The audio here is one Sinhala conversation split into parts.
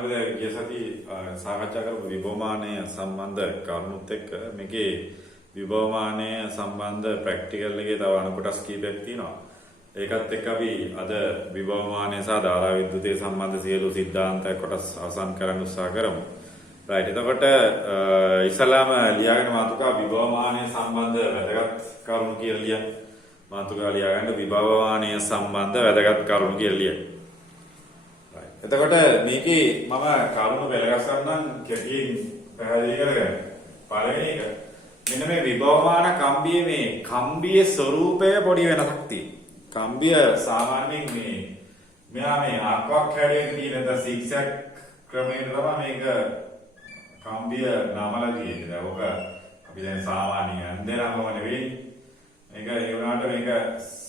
අපිට ගිය සති සාකච්ඡා කරපු විභවමානය සම්බන්ධ කරුණුත් එක්ක මේකේ විභවමානය සම්බන්ධ ප්‍රැක්ටිකල් එකේ තව අනුකොටස් කීපයක් තියෙනවා. ඒකත් එක්ක අපි අද විභවමානය සහ ධාරා විද්‍යුතය සම්බන්ධ සියලු සිද්ධාන්ත කොටස් අවසන් කරන්න උත්සාහ කරමු. රයිට්. එතකොට ඉස්සලාම ලියාගෙන මාතෘකා විභවමානය සම්බන්ධ වැදගත් කරුණු කියලා ලියන්න. මාතෘකා ලියාගන්න විභවමානය සම්බන්ධ වැදගත් කරුණු කියලා ලියන්න. එතකොට මේකේ මම කරුණු පෙළගස්සන්නම් කෙටියෙන් පැහැදිලි කරගන්න. පළවෙනි එක මෙන්න මේ විභවමාන කම්බියේ මේ කම්බියේ ස්වરૂපය පොඩි වෙනසක් තියෙනවා. කම්බිය සාමාන්‍යයෙන් මෙයා මේ ආක්වක් හැඩයෙන් තියෙන ද සිග්සැග් ක්‍රමයෙන් තමයි මේක කම්බිය නමලා තියෙන්නේ. දැන් ඔක අපි දැන් සාමාන්‍යයෙන් ඇන්දේනමම නෙවෙයි. මේක ඒ වුණාට මේක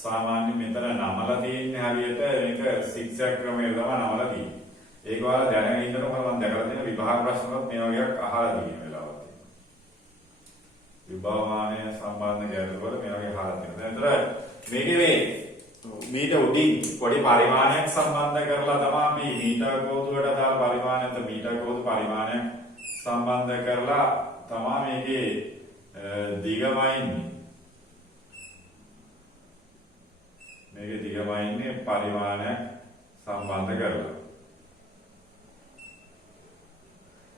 සාමාන්‍ය මෙතන නමලා තියෙන්නේ හරියට මේක සිග්සැග් ක්‍රමයෙන් තමයි නමලා තියෙන්නේ. ඒක ඔයාලා දැනගෙන ඉන්නකොට මම දැකලා තියෙන විභාග ප්‍රශ්නවලත් මේ වගේක් අහලා තියෙන වෙලාවක් තියෙනවා. විභවමානය සම්බන්ධ ගැටලුවල මේ වගේ අහලා තියෙනවා. දැන් මේකේ මීට උඩින් පොඩි පරිමාණයක් සම්බන්ධ කරලා තමයි මේ මීටර් කෝදුවට දාලා පරිමාණයට මීටර් කෝදු පරිමාණයක් සම්බන්ධ කරලා තමයි මේකේ දිගමයින්නේ. මේකේ දිගමයින්නේ පරිමාණයක් සම්බන්ධ කරලා.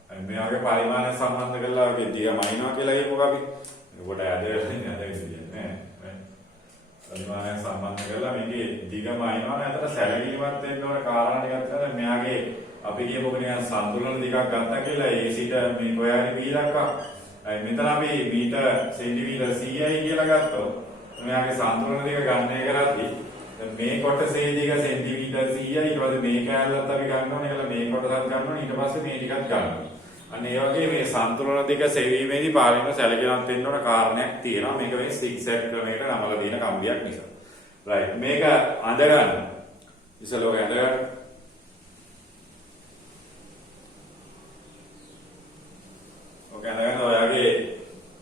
මේ වගේ පරිමාණය සම්බන්ධ කරලා ඔගේ දිගමයින්නවා කියලා කියමුකෝ අපි. ඒකට ඇදෙන්නේ පරිමාණය සම්බන්ධ කරලා මේකේ දිගමයින්නවා. නැතර සැලකිලිමත් වෙන්න ඕන කාරණා ටිකක් තමයි මෙයාගේ අපි කියමුකෝ නිකන් සම්තුලන දිගක් ගත්තා කියලා ඒ සිට මේ කොයාරි B දක්වා. මෙතන අපි මීටර් සෙන්ටිමීටර් 100යි කියලා ගත්තොත් මෙයාගේ සම්තුලන දිග ගණනය කරද්දී මේ කොටසේ දිග සෙන්ටිමීටර් 100යි ඊට පස්සේ මේ කැලලත් අපි ගන්න ඕනේ කියලා මේ කොටසත් ගන්න ඕනේ ඊට පස්සේ මේ ටිකත් ගන්න ඕනේ. අන්න ඒ වගේ මේ සම්තුලන දිග සෙවීමේදී පාලින සැලකිලිමත් වෙන්න ඕන කාරණයක් තියෙනවා. මේක මේ සිග්සැග් ක්‍රමයකට නමලා තියෙන කම්බියක් නිසා. රයිට්. මේක අඳ ගන්න. ඉස්සෙල්ලා අඳ ගන්න. ඔක අඳ ගන්න ඔයාගේ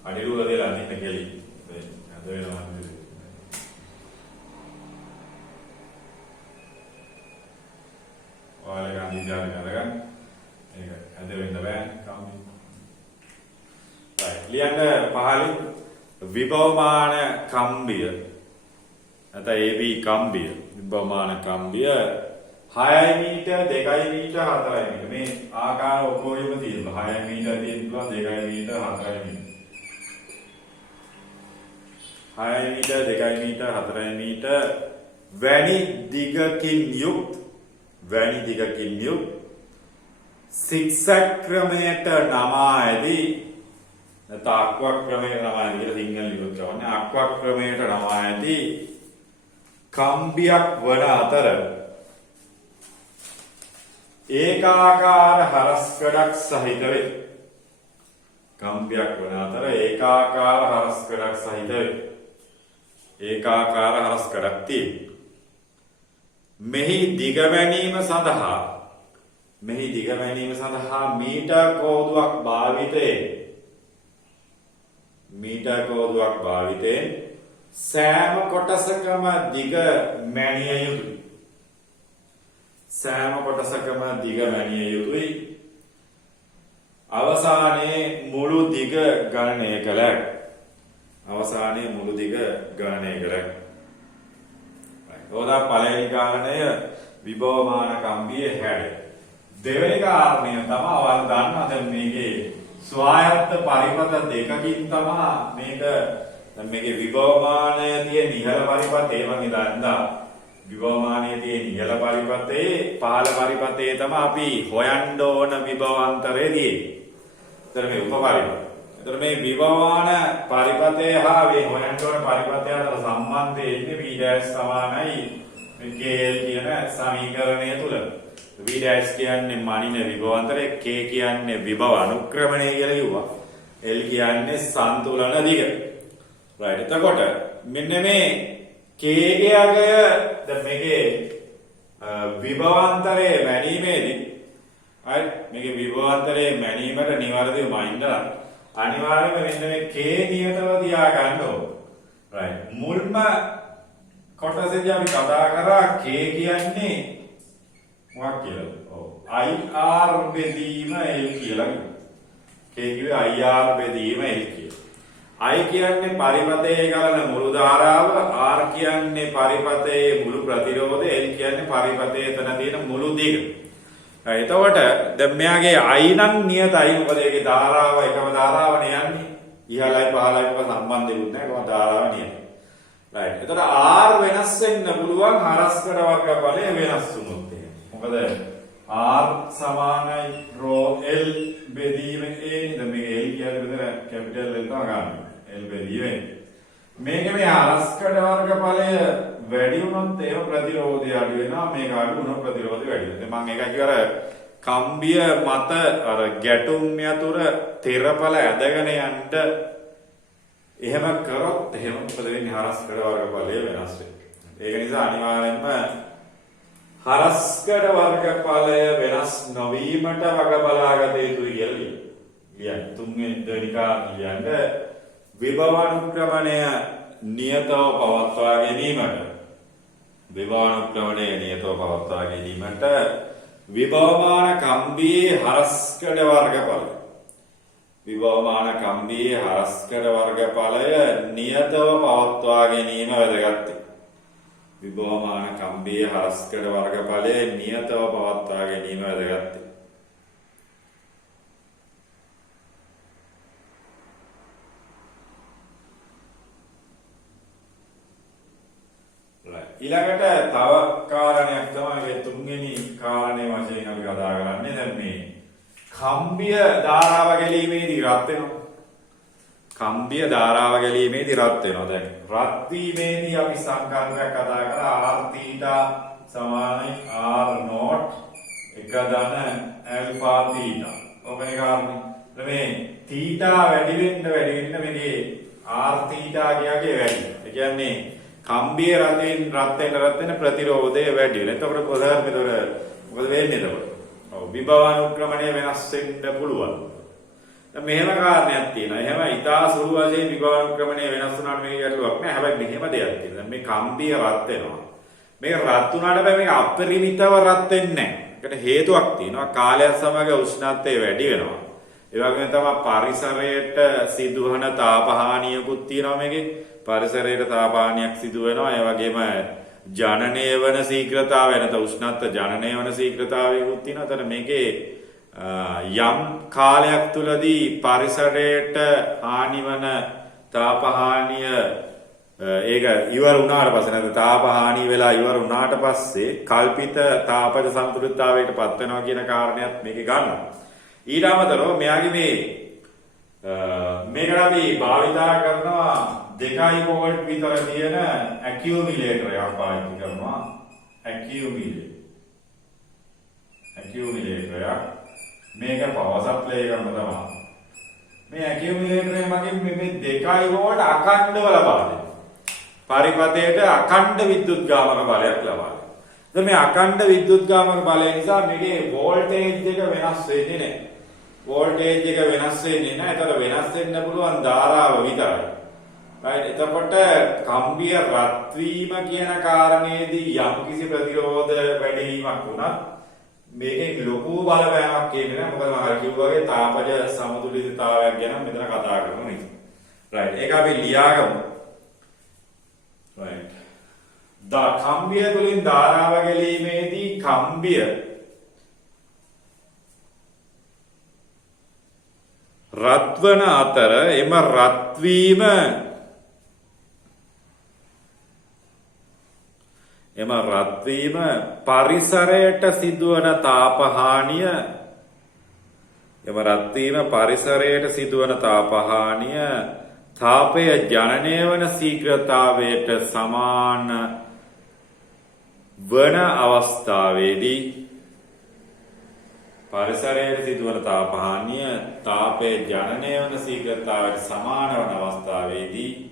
අඩිරුව දෙලා අඳින්න කෙලි. අඳ වෙනවා. ඔයාලගේ අඳින්න අරගන්න. ඒක ඇද වෙන්න බෑ කම්බි. right ලියන්න පහලින් විභවමාන කම්බිය නැත්නම් AB කම්බිය විභවමාන කම්බිය 6 මීටර් 2 මීටර් 4 මීටර් මේ ආකාර ඔක්කොගෙම තියෙනවා. 6 මීටර් තියෙන්න පුළුවන් 2 metre 4 metre 6 metre 2 metre 4 metre වැනි දිගකින් යුක්ත සිග්සැග් ක්‍රමයට නමා ඇති නැත්නම් අක්වක් ක්‍රමයට නමා ඇති කියලා සිංහල ලියුම් කරන්නේ අක්වක් ක්‍රමයට නමා ඇති කම්බියක් වන අතර ඒකාකාර හරස්කඩක් සහිත වේ. කම්බියක් වන අතර ඒකාකාර හරස්කඩක් සහිත වේ. ඒකාකාර හරස්කඩක් තියෙනවා. මෙහි දිග මැනීම සඳහා මීටර් කෝදුවක් භාවිතයෙන් සෑම කොටසකම දිග මැනිය යුතුයි. අවසානයේ මුළු දිග ගණනය කළ ඕදා පළවෙනි කාරණය විභවමාන කම්බියේ හැඩය. දෙවෙනි කාරණය තමයි ඔයාලා දන්නවා දැන් මේකේ ස්වායත්ත පරිපථ දෙකකින් තමයි මේකේ විභවමානය තියෙන ඉහළ පරිපථේ මම දන්නා. විභවමානයේ තියෙන ඉහළ පරිපථේ පහළ පරිපථේ තමයි අපි හොයන්න ඕන විභවාන්තරයේදී. ඒතර මේ උපපරිපථ. ඒතර මේ විභවමාන පරිපථය හා මේ හොයන්න ඕන පරිපථය අතර සම්බන්ධය ඉන්නේ V' සමානයි KL කියන සමීකරණය තුල. V' කියන්නේ මනින විභවාන්තරය, K කියන්නේ විභව අනුක්‍රමණය කියලා කිව්වා. L කියන්නේ සන්තුලන දිග. right. එතකොට මෙන්න මේ K ගේ අගය දැන් මේකේ විභවාන්තරයේ මැනීමේදී right මේකේ විභවාන්තරයේ මැනීමට නිවැරදිව මයින්ඩලා අනිවාර්යයෙන්ම මෙන්න මේ K නියතව තියා ගන්න ඕන. right. මුල්ම කොටසේදී අපි කතා කරා K කියන්නේ මොකක් කියලා? ඔව්. IR බෙදීම L කියලා. K කිව්වේ IR බෙදීම L කියලා. I කියන්නේ පරිපතයේ ගලන මුළු ධාරාව, R කියන්නේ පරිපතයේ මුළු ප්‍රතිරෝධය, L කියන්නේ පරිපතයේ එතන තියෙන මුළු දිග. එතකොට දැන් මෙයාගේ I නම් නියතයි. මොකද ඒකේ ධාරාව එකම ධාරාවනේ යන්නේ. ඉහළයි පහළයි මොකද සම්බන්ධෙන්නේ නැහැ. කොහොම ධාරාව නියතයි. රයිට්. එතකොට R වෙනස් වෙන්න පුළුවන් හරස්කඩ වර්ගඵලය වෙනස් වුණොත් එහෙම. මොකද R සමානයි ρ L බෙදීම A නේද? මේ L කියන්නේ මෙතන කැපිටල් L තමයි ගන්න. L බෙදීම. මේකේ මේ හරස්කඩ වර්ගඵලය වැඩි වුණොත් ඒව ප්‍රතිරෝධය අඩු වෙනවා. මේක අඩු වුණොත් ප්‍රතිරෝධය වැඩි වෙනවා. මම ඒකයි කිව්වර කම්බිය මත අර ගැටුම් යතුර තෙරපල ඇදගෙන යන්න එහෙම කරොත් එහෙම මොකද වෙන්නේ? හරස්කඩ වර්ගඵලය වෙනස් වෙනවා. ඒක නිසා අනිවාර්යෙන්ම හරස්කඩ වර්ගඵලය වෙනස් නොවීමට වග බලාගත යුතුයි කියලා කියන්නේ. තුන්වෙනි දෙනිකා කියන්නේ විභවානුක්‍රමණය නියතව පවත්වා ගැනීමට විභවමාන කම්බියේ හරස්කඩ වර්ගඵලය නියතව පවත්වා ගැනීම වැදගත්. විභවමාන කම්බියේ හරස්කඩ වර්ගඵලය නියතව පවත්වා ගැනීම වැදගත්. ඊළඟට තව කාරණයක් තමයි තුන්වෙනි කාරණේ වශයෙන් අපි කතා කරන්නේ. දැන් මේ කම්බිය ධාරාව ගැලීමේදී රත් වෙනවා. දැන් රත් වීමේදී අපි සංකල්පයක් කතා කරා R θ සමානයි R not 1 ධන ඇල්ෆා θ. ඔබේ කාරණේ. මේ θ වැඩි වෙන්න මේකේ R θ කියගේ වැඩි. ඒ කියන්නේ කම්බිය රත් වෙන ප්‍රතිරෝධය වැඩි වෙන. එතකොට කොහොමද මොකද වෙන්නේ එතකොට? ඔව් විභවානුක්‍රමණය වෙනස් වෙන්න පුළුවන්. දැන් මෙහෙම කාරණයක් තියෙනවා. එහෙම ඊටා සුළු වශයෙන් විභවානුක්‍රමණය වෙනස් වුණාට මේක ගැටලුවක් නෑ. හැබැයි මෙහෙම දෙයක් තියෙනවා. දැන් මේ කම්බිය රත් වෙනවා. මේක රත් වුණාට මේක අපරිමිතව රත් වෙන්නේ නෑ. ඒකට හේතුවක් තියෙනවා. කාලය සමග උෂ්ණත්වය වැඩි වෙනවා. ඒ වගේම තමයි පරිසරයට සිදුවන තාපහානියකුත් තියෙනවා මේකේ. පරිසරයට තාපහානියක් සිදු වෙනවා. ඒ වගේම ජනනය වන ශීඝ්‍රතාවය නැත්නම් උෂ්ණත්ව ජනනය වන ශීඝ්‍රතාවයකුත් තියෙනවා. එතන මේකේ යම් කාලයක් තුලදී පරිසරයට හානි වන තාපහානිය ඒක ඉවර වුණාට පස්සේ නැත්නම් තාපහානිය වෙලා ඉවර වුණාට පස්සේ කල්පිත තාපජ සම්තුලිතතාවයට පත් වෙනවා කියන කාරණයක් මේකේ ගන්නවා. ඊට අමතරව මෙයාගේ මේකට අපි භාවිතා කරනවා 2 වෝල්ට් විතර තියෙන ඇකියුමිලේටර් එකක් පාවිච්චි කරනවා. ඇකියුමිලේටර් එක මේක පවර් සප්ලයි කරන තමයි. මේ ඇකියුමිලේටර් එක මගින් මේ 2 වෝල්ට් අඛණ්ඩව ලබා දෙනවා. පරිපතයට අඛණ්ඩ විද්‍යුත් ගාමක බලයක් ලබා දෙනවා. දැන් මේ අඛණ්ඩ විද්‍යුත් ගාමක බලය නිසා මේකේ වෝල්ටේජ් එක වෙනස් වෙන්නේ නැහැ. ඒතර වෙනස් වෙන්න පුළුවන් ධාරාව විතරයි. right එතකොට කම්බිය රත් වීම කියන කාරණේදී යම් කිසි ප්‍රතිරෝධ වැඩි වීමක් වුණත් මේකේ ලොකු බලපෑමක් කියන්නේ නැහැ. මොකද මම කිව්වා වගේ තාපජ සමතුලිතතාවයක් ගැන මෙතන කතා කරනවා නේද? right ඒක අපි ලියාගමු. right කම්බිය තුලින් ධාරාව ගැලීමේදී කම්බිය රත්වන අතර එම රත්වීම පරිසරයට සිදුවන තාපහානිය තාපය ජනනය වන ශීඝ්‍රතාවයට සමාන වන අවස්ථාවේදී පරිසරයට සිදුවන තාපහානිය තාපයේ ජනනය වන ශීඝ්‍රතාවයට සමාන වන අවස්ථාවේදී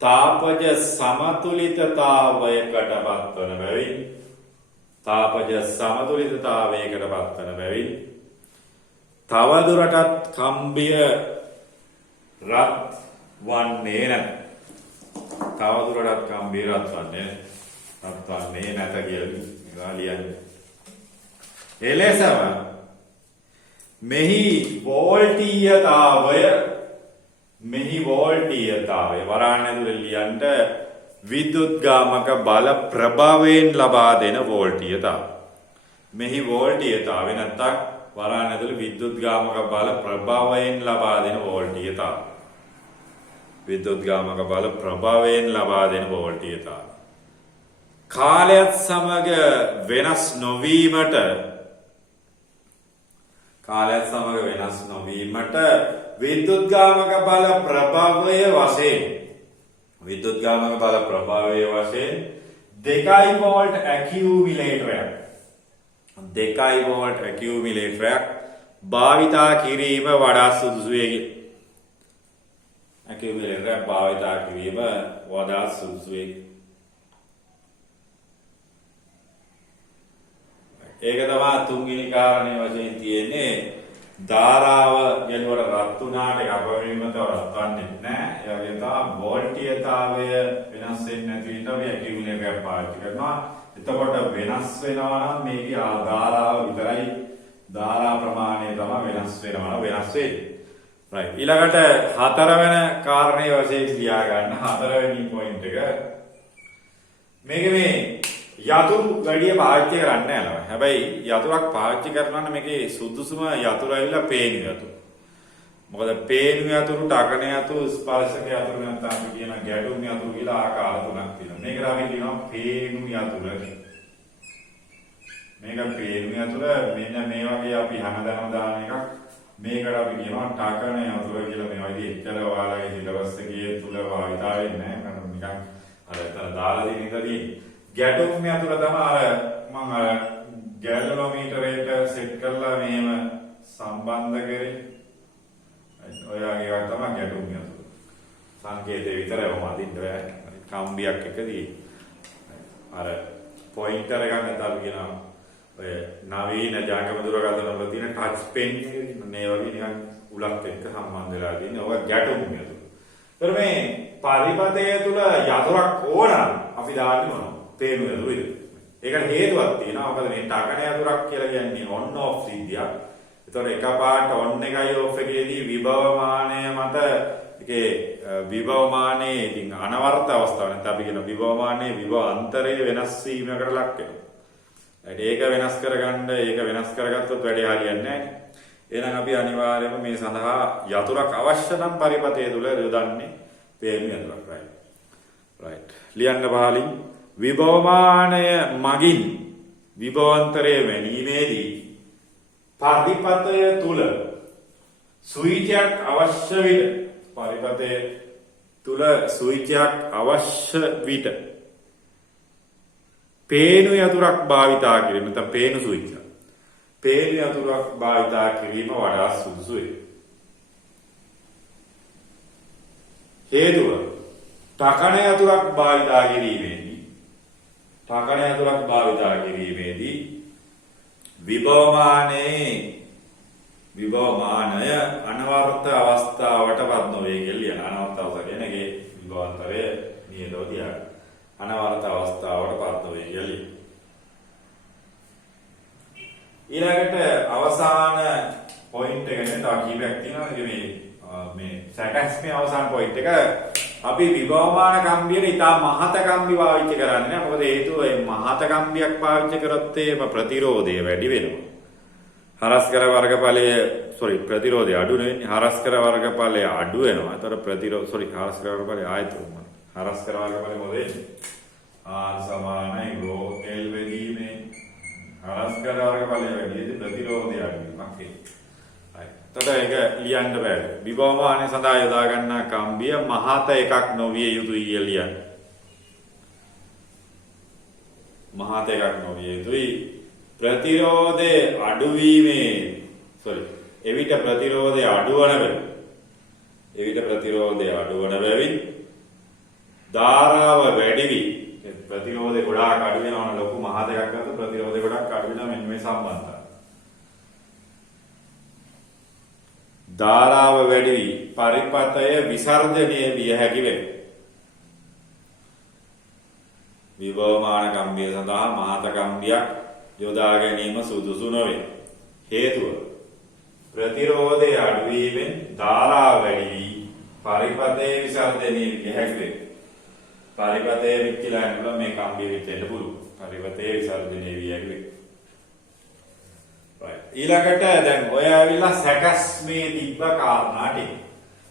තාපජ සමතුලිතතාවයකට පත්වන බැවින් තවදුරටත් කම්බිය රත් වන්නේ නැත. රත් වන්නේ නැත කියලා ලියන්නේ. එලෙසම මෙහි වෝල්ටීයතාවය වරාන් ඇතුළේ ලියන්න විද්‍යුත්ගාමක බල ප්‍රභවයෙන් ලබා දෙන වෝල්ටීයතාවය. මෙහි වෝල්ටීයතාවය නැත්තම් වරාන් ඇතුළේ විද්‍යුත්ගාමක බල ප්‍රභවයෙන් ලබා දෙන වෝල්ටීයතාවය. විද්‍යුත්ගාමක බල ප්‍රභවයෙන් ලබා දෙන වෝල්ටීයතාවය. කාලයත් සමග වෙනස් නොවීමට විද්‍යුත්ගාමක බල ප්‍රභවය වශයෙන් 2 වෝල්ට් ඇකියුමිලේටරයක් භාවිතා කිරීම වඩා සුදුසු වේ. ඇකියුමිලේටරයක් භාවිතා කිරීම වඩා සුදුසු වේ. ඒක තමයි තුන්වෙනි කාරණේ වශයෙන් තියෙන්නේ. ධාරාව යනකොට රත් වුණාට අපවෙන්නට රත්වන්නේ නැහැ. ඒ වගේ තමයි වෝල්ටීයතාවය වෙනස් වෙන්නේ නැති විට අපි ඇකියුමුලේටරයක් පාවිච්චි කරනවා. එතකොට වෙනස් වෙනවා නම් මේකේ ධාරාව විතරයි ධාරා ප්‍රමාණය තමයි වෙනස් වෙනවා වෙනස් වෙන්නේ. right. ඊළඟට හතරවෙනි කාරණේ වශයෙන් ලියා ගන්න හතරවෙනි පොයින්ට් එක. මේ යතුරු වැඩි පාවිච්චි කරන්නේ නැහැ. හැබැයි යතුරක් පාවිච්චි කරනවා නම් මේකේ සුදුසුම යතුරු ඇවිල්ලා පේනු යතුරු. මොකද පේනු යතුරු, ටකන යතුරු, ස්පර්ශක යතුරු නැත්නම් අපි කියන ගැටුම් යතුරු කියලා ආකාර තුනක් තියෙනවා. මේකට අපි කියනවා පේනු යතුරු. මේක පේනු යතුරු මෙන්න මේ වගේ අපි හැමදාම දාන එකක්. මේකට අපි කියනවා ටකන යතුරු කියලා. මේ වගේ එච්චර ඔයාලගේ සිලබස් එකේ තුල භාවිතා වෙන්නේ නැහැ. නිකන් අර එතන දාලා දෙන ඉඳදී ගැටුම් යතුර තමයි මම ගැලනෝමීටරයට සෙට් කරලා මෙහෙම සම්බන්ධ කරේ. ඔයගේ ඒවා තමයි ගැටුම් යතුර. සංකේතය විතරම අදින්න බෑ. කම්බියක් එකදී අර පොයින්ටර් එකක් නැත්නම් කියනවා ඔය නවීන ජංගම දුරකථන වල තියෙන ටච් පෙන් මේ වගේ නිකන් උලක් එක්ක සම්බන්ධ වෙලා තියෙන ඔය ගැටුම් යතුර. ඒතර මේ පරිපතය තුල යතුරක් ඕන අපි දාන්නේ මොනවද? පේනු යතුරු. ඒකට හේතුවක් තියෙනවා. මොකද මේ ටකන යතුරක් කියලා කියන්නේ on off සිද්ධියක්. ඒතකොට එකපාරට on එකයි off එකේදී විභවමානය මත ඒකේ විභවමානයේ ඉතින් අනවර්ත අවස්ථාව නැත්නම් අපි කියන විභවමානයේ විභව අන්තරය වෙනස් වීමකට ලක් වෙනවා. ඒක වෙනස් කරගන්න ඒක වෙනස් කරගත්තොත් වැඩේ හරියන්නේ නැහැ. එහෙනම් අපි අනිවාර්යයෙන්ම මේ සඳහා යතුරක් අවශ්‍ය නම් පරිපතය තුල යොදන්නේ පේනු යතුරක්. right. ලියන්න පහලින් විභවමානය මගින් විභවාන්තරය වැනීමේදී පරිපතය තුල ස්විච්යක් අවශ්‍ය විට පේනු යතුරක් භාවිතා කිරීම නැත්නම් පේනු ස්විච් පේනු යතුරක් භාවිතා කිරීම වඩා සුදුසුයි. හේතුව ටකන යතුරක් භාවිතා කිරීමේදී විභවමානය අනවර්ත අවස්ථාවට පත් නොවේ කියලා ලියන. අනවර්ත අවස්ථාව කියන්නේ විභවාන්තරය නියතව තියාගන්න. අනවර්ත අවස්ථාවට පත් නොවේ කියලා. ඊළඟට අවසාන පොයින්ට් එක ගැන තව කීපයක් තියෙනවා. මේ සැකස්මේ අවසාන පොයින්ට් එක අපි විභවමාන කම්බියට ඉතා මහත කම්බි පාවිච්චි කරන්නේ නැහැ. මොකද හේතුව මේ මහත කම්බියක් පාවිච්චි කරොත් ඒම ප්‍රතිරෝධය වැඩි වෙනවා. හරස්කර වර්ගඵලය ප්‍රතිරෝධය අඩු නෙවෙයි. හරස්කර වර්ගඵලය අඩු වෙනවා. ඒතර හරස්කර වර්ගඵලය ආයත වෙනවා. හරස්කර වර්ගඵලය මොකද වෙන්නේ? R සමානයි ρ L වෙදීමේ හරස්කර වර්ගඵලය වැඩිද ප්‍රතිරෝධය අඩු වෙනවා. එතකොට ඒක ලියන්න බෑ. විභවමානය සඳහා යොදා ගන්නා කම්බිය මහත එකක් නොවිය යුතුයි කියලා ලියන්න. මහත එකක් නොවිය යුතුයි. ප්‍රතිරෝධය අඩුවීමේ එවිට ප්‍රතිරෝධය අඩුවන බැවින් ධාරාව වැඩි වී ප්‍රතිරෝධය ගොඩාක් අඩු වෙනවා. ලොකු මහත එකක් ගත්තොත් ප්‍රතිරෝධය ගොඩක් අඩු වෙනවා. මෙන්න මේ සම්බන්ධතාවය. ධාරාව වැඩි වී පරිපතය විසර්ජනය විය හැකි වේ. විභවමාන කම්බිය සඳහා මහත කම්බියක් යොදා ගැනීම සුදුසු නොවේ. හේතුව ප්‍රතිරෝධය අඩු වීමෙන් ධාරාව වැඩි වී පරිපථයේ විසර්ජනය විය හැකි වේ. පරිපථයේ විච්චිලා යනකොට මේ කම්බිය විච්චෙන්න පුළුවන්. පරිපථයේ විසර්ජනය විය හැකි වේ. right. ඊළඟට දැන් ඔය ඇවිල්ලා සැකස්මේ තිබ්බ කාරණා ටික.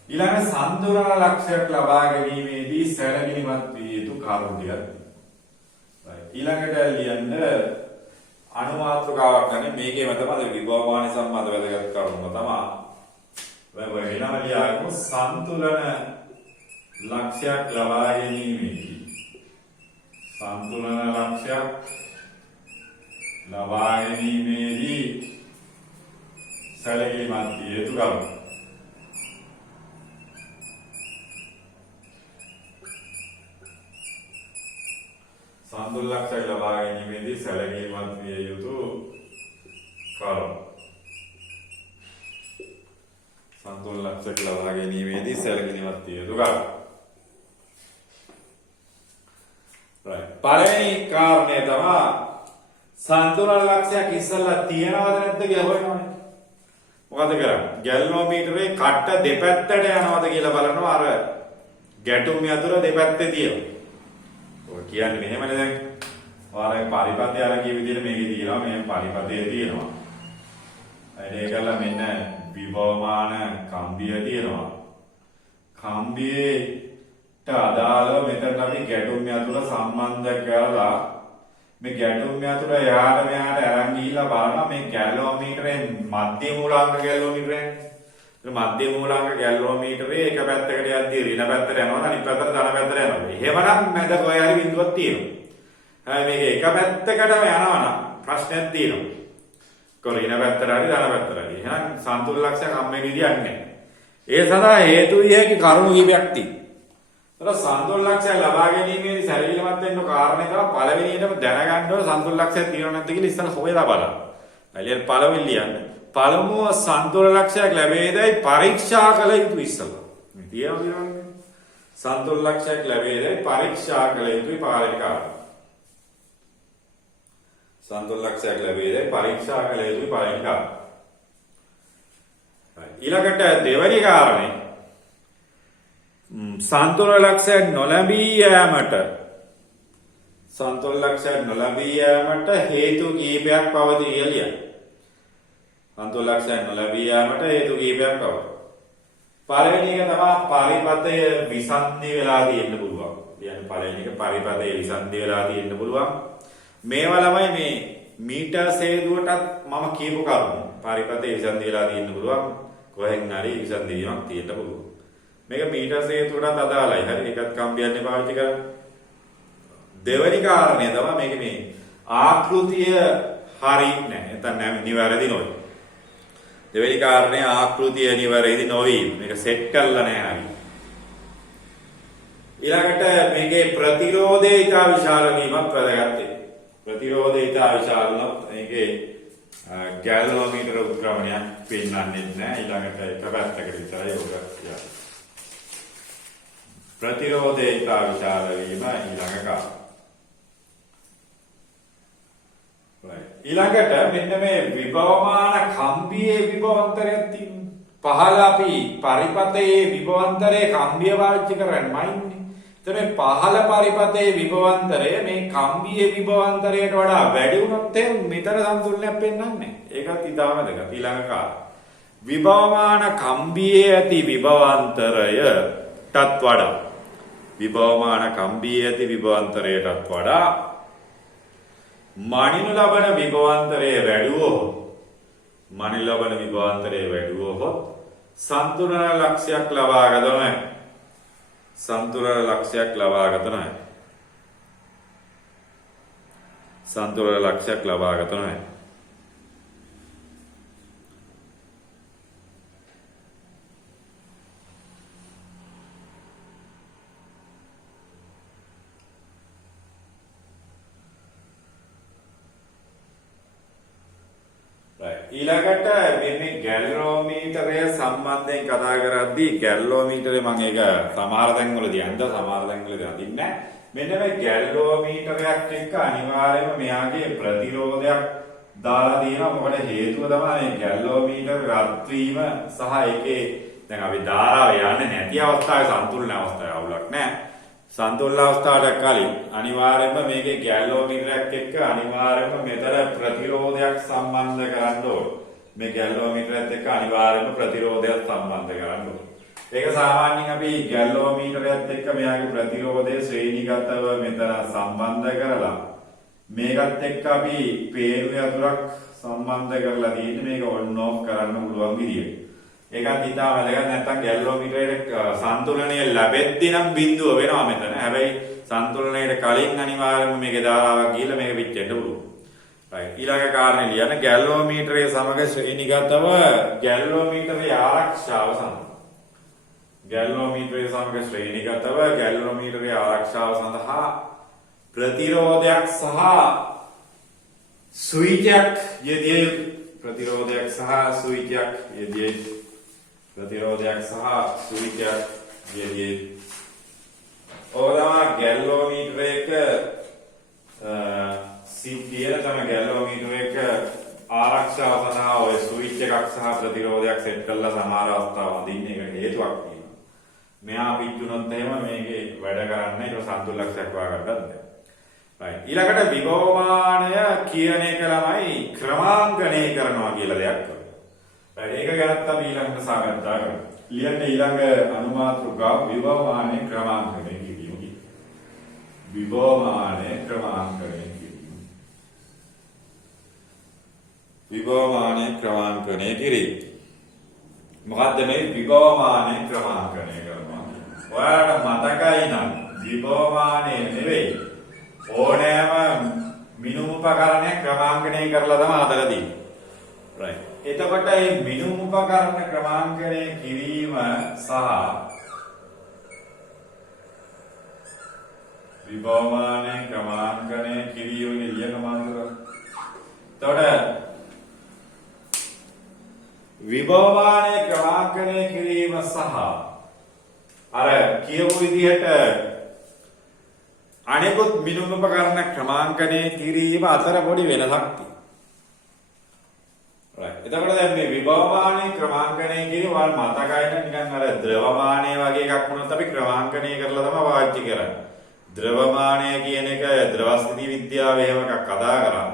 ඊළඟ සම්තුලන ලක්ෂයක් ලබා ගැනීමේදී සැලකිලිමත් විය යුතු කරුණු ටිකක්. right. ඊළඟට ලියන්න අනුමාත්‍රකාවක් ගන්න මේකේම තමයි විභවමාන සම්බන්ධ වැදගත් කරුණු තමයි. වෙනම ලියාගමු සම්තුලන ලක්ෂයක් ලබා ගැනීමේදී සම්තුලන ලක්ෂයක් ලබා ගැනීමේදී සැලකිලිමත් විය යුතු කරුණු. සම්තුලන ලක්ෂයක් ලබා ගැනීමේදී සැලකිලිමත් විය යුතු කරුණු. සම්තුලන ලක්ෂයක් ලබා ගැනීමේදී සැලකිලිමත් විය යුතු කරුණු. right. පළවෙනි කාරණය තමයි සම්තුලන ලක්ෂයක් ඉස්සෙල්ලා තියනවද නැද්ද කියලා හොයනවානේ. මොකද කරන්නේ? ගැල්වනෝමීටරේ කට්ට දෙපැත්තට යනවද කියලා බලනවා. අර ගැටුම් යතුර දෙපැත්තේ තියෙනවා. ඔය කියන්නේ මෙහෙමනේ දැන්. ඔයාලගේ පරිපථය අර කිය විදිහට මේකේ තියෙනවා. මේ පරිපථයේ තියෙනවා. ඒකල මෙන්න විභවමාන කම්බිය තියෙනවා. කම්බියට අදාළව මෙතන අපි ගැටුම් යතුර සම්බන්ධ කරලා මේ ගැටුම් යතුර එහාට මෙහාට අරන් ගිහිලා බලනවා මේ ගැල්වනෝමීටරේ මධ්‍ය මූලාංක ගැල්වනෝමීටරේ. ඒ මධ්‍ය මූලාංක ගැල්වනෝමීටරේ එක පැත්තකට යද්දී ඍණ පැත්තට යනවා අනිත් පැත්තට ධන පැත්තට යනවා. එහෙමනම් මැද කොහේ හරි බිඳුවක් තියෙනවා. හැබැයි මේක එක පැත්තකටම යනවා නම් ප්‍රශ්නයක් තියෙනවා. කොරින පැත්තට හරි ධන පැත්තට හරි. එහෙනම් සම්තුලන ලක්ෂයක් අම්මේ විදියක් නැහැ. ඒ සඳහා හේතු වියකි කරුණු කිහිපයක් තියෙනවා. ඒතර සම්තුලන ලක්ෂය ලබා ගැනීමේදී සැලකිලිමත් වෙන්න කාරණේ තමයි පළවෙනියටම දැනගන්න ඕන සම්තුලන ලක්ෂය තියෙනව නැද්ද කියලා ඉස්සෙල්ලා හොයලා බලන්න. එළියට පළවෙනි ලියන්න. පළමුව සම්තුලන ලක්ෂයක් ලැබෙයිදයි පරීක්ෂා කළ යුතු ඉස්සෙල්ලා. මේ තියෙනවා සම්තුලන ලක්ෂයක් ලැබෙයිදයි පරීක්ෂා කළ යුතුයි පළවෙනි කාරණා. සම්තුලන ලක්ෂයක් ලැබෙයිදයි පරීක්ෂා කළ යුතුයි පළවෙනි කාරණා. ඊළඟට දෙවෙනි කාරණේ සම්තුලන ලක්ෂයක් නොලැබී යාමට හේතු කිහිපයක් පවතී කියලා. සම්තුලන ලක්ෂයක් නොලැබී යාමට හේතු කිහිපයක් පවතී. පළවෙනි එක තමයි පරිපථය විසන්ධි වෙලා තියෙන්න පුළුවන්. කියන්නේ පළවෙනි එක පරිපථය විසන්ධි වෙලා තියෙන්න පුළුවන්. මේවා ළමයි මේ මීටර් සේදුවටත් මම කියපු කරුණු. පරිපථය විසන්ධි වෙලා තියෙන්න පුළුවන්. කොහෙන් හරි විසන්ධි වීමක් තියෙන්න පුළුවන්. මේක මීටර් සේතුවටත් අදාළයි. හරි ඒකත් කම්බියන්නේ පාවිච්චි කරන්නේ. දෙවෙනි කාරණය තමයි මේක මේ ආකෘතිය හරි නැහැ. නැත්නම් නිවැරදි නොවේ. දෙවෙනි කාරණය ආකෘතිය නිවැරදි නොවීම. මේක සෙට් කරලා නැහැ හරි. ඊළඟට මේකේ ප්‍රතිරෝධය ඉතා විශාල වීමක් වැදගත්. ප්‍රතිරෝධය ඉතා විශාල නම් මේකේ ගැල්වනෝමීටර උත්ක්‍රමණයක් පෙන්වන්නේ නැහැ. ඊළඟට එක පැත්තකට විතරයි ඔක කියන්නේ. ප්‍රතිරෝධය ඉතා විශාල වීම ඊළඟ කාරණා. ඊළඟට මෙන්න මේ විභවමාන කම්බියේ විභවාන්තරයක් තියෙනවා. පහළ අපි පරිපථයේ විභවාන්තරයේ කම්බිය පාවිච්චි කරන්නයිනේ. එතන පහළ පරිපථයේ විභවාන්තරය මේ කම්බියේ විභවාන්තරයට වඩා වැඩි වුණොත් මෙතන සම්තුලනයක් පෙන්වන්නේ නැහැ. ඒකත් ඉතාම වැදගත්. ඊළඟ කාරණා. විභවමාන කම්බියේ ඇති විභවාන්තරයටත් වඩා විභවමාන කම්බියේ ඇති විභවාන්තරයටත් වඩා මනිනු ලබන විභවාන්තරයේ වැඩිවුවහොත් සම්තුලන ලක්ෂයක් ලබාගත නැහැ. සම්තුලන ලක්ෂයක් ලබාගත නැහැ. ඊළඟට මේ ගැල්වනෝමීටරය සම්බන්ධයෙන් කතා කරද්දී ගැල්වනෝමීටරේ මම ඒක සමහර තැන්වලදී සමහර තැන්වලදී අඳින්නේ නැහැ. මෙන්න මේ ගැල්වනෝමීටරයක් එක්ක අනිවාර්යයෙන්ම මෙයාගේ ප්‍රතිරෝධයක් දාලා තියෙනවා. මොකද හේතුව තමයි ගැල්වෝමීටර් රත් වීම සහ ඒකේ දැන් අපි ධාරාව යන්නේ නැති අවස්ථාවේ සන්තුලන අවස්ථාවේ අවුලක් නැහැ. සන්තුලන අවස්ථාවට කලින් අනිවාර්යයෙන්ම මේකේ ගැල්වෝමීටරයක් එක්ක අනිවාර්යයෙන්ම මෙතන ප්‍රතිරෝධයක් සම්බන්ධ කරන්න ඕන. මේ ගැල්වෝමීටරයත් එක්ක අනිවාර්යයෙන්ම ප්‍රතිරෝධයක් සම්බන්ධ කරන්න ඕන. ඒක සාමාන්‍යයෙන් අපි ගැල්වෝමීටරයත් එක්ක මෙයාගේ ප්‍රතිරෝධය ශ්‍රේණිගතව මෙතන සම්බන්ධ කරලා මේකත් එක්ක අපි පේරු යතුරක් සම්බන්ධ කරලා තියෙන්නේ මේක ඔන් ඔෆ් කරන්න පුළුවන් විදියට. ඒකත් ඉතාම වැදගත්. නැත්නම් ගැල්වෝමීටරයේ සන්තුලනය ලැබෙද්දී නම් බිඳුව වෙනවා මෙතන. හැබැයි සන්තුලනයට කලින් අනිවාර්යයෙන්ම මේකේ ධාරාවක් ගිහලා මේක පිච්චෙන්න පුළුවන්. right. ඊළඟ කාරණේ ලියන්න ගැල්වෝමීටරයේ සමග ශ්‍රේණිගතව ගැල්වෝමීටරයේ ආරක්ෂාව සඳහා. ගැල්වෝමීටරයේ සමග ශ්‍රේණිගතව ගැල්වෝමීටරයේ ආරක්ෂාව සඳහා ප්‍රතිරෝධයක් සහ ස්විචයක් යෙදිය යුතුයි. ප්‍රතිරෝධයක් සහ ස්විචයක් යෙදිය යුතුයි. ප්‍රතිරෝධයක් සහ ස්විචයක් යෙදිය යුතුයි. ඕනම ගැල්වෝමීටරයක සිද්ධියන තමයි ගැල්වෝමීටරයක ආරක්ෂාව සඳහා ඔය ස්විච් එකක් සහ ප්‍රතිරෝධයක් සෙට් කරලා සමහර අවස්ථාවල දින්නේ ඒක හේතුවක් තියෙනවා. මෙයා පිටුනොත් එහෙම මේකේ වැඩ කරන්නේ ඒක සන්තුලනයක් හොයාගන්නත් බැහැ. right. ඊළඟට විභවමානය කියන එක ළමයි ක්‍රමාංකණය කරනවා කියලා දෙයක් කරනවා. right. ඒක ගැනත් අපි ඊළඟට සාකච්ඡා කරමු. ලියන්න ඊළඟ අනුමාතෘකාව විභවමානය ක්‍රමාංකණය කිරීම. විභවමානය ක්‍රමාංකණය කිරීම. විභවමානය ක්‍රමාංකණය කිරීම. මොකද්ද මේ විභවමානය ක්‍රමාංකණය කරනවා? ඔයාලට මතකයි නම් විභවමානය නෙවෙයි ඕනෑම මිනුම් උපකරණයක් ක්‍රමාංකණය කරලා තමයි හදලා තියෙන්නේ. right. එතකොට මේ මිනුම් උපකරණ ක්‍රමාංකණය කිරීම සහ විභවමානය ක්‍රමාංකණය කිරීම ලියන මාතෘකාව. එතකොට විභවමානය ක්‍රමාංකණය කිරීම සහ අර කියපු විදිහට අනෙකුත් මිනුම් උපකරණ ක්‍රමාංකණය කිරීම අතර පොඩි වෙනසක් තියෙනවා. right. එතකොට දැන් මේ විභවමානය ක්‍රමාංකණය කිරීම වල් මතකයි නම් නිකන් අර ද්‍රවමානය වගේ එකක් වුණොත් අපි ක්‍රමාංකණය කරලා තමයි පාවිච්චි කරන්නේ. ද්‍රවමානය කියන එක ද්‍රවස්ථිති විද්‍යාවේ එහෙම එකක් කතා කරා.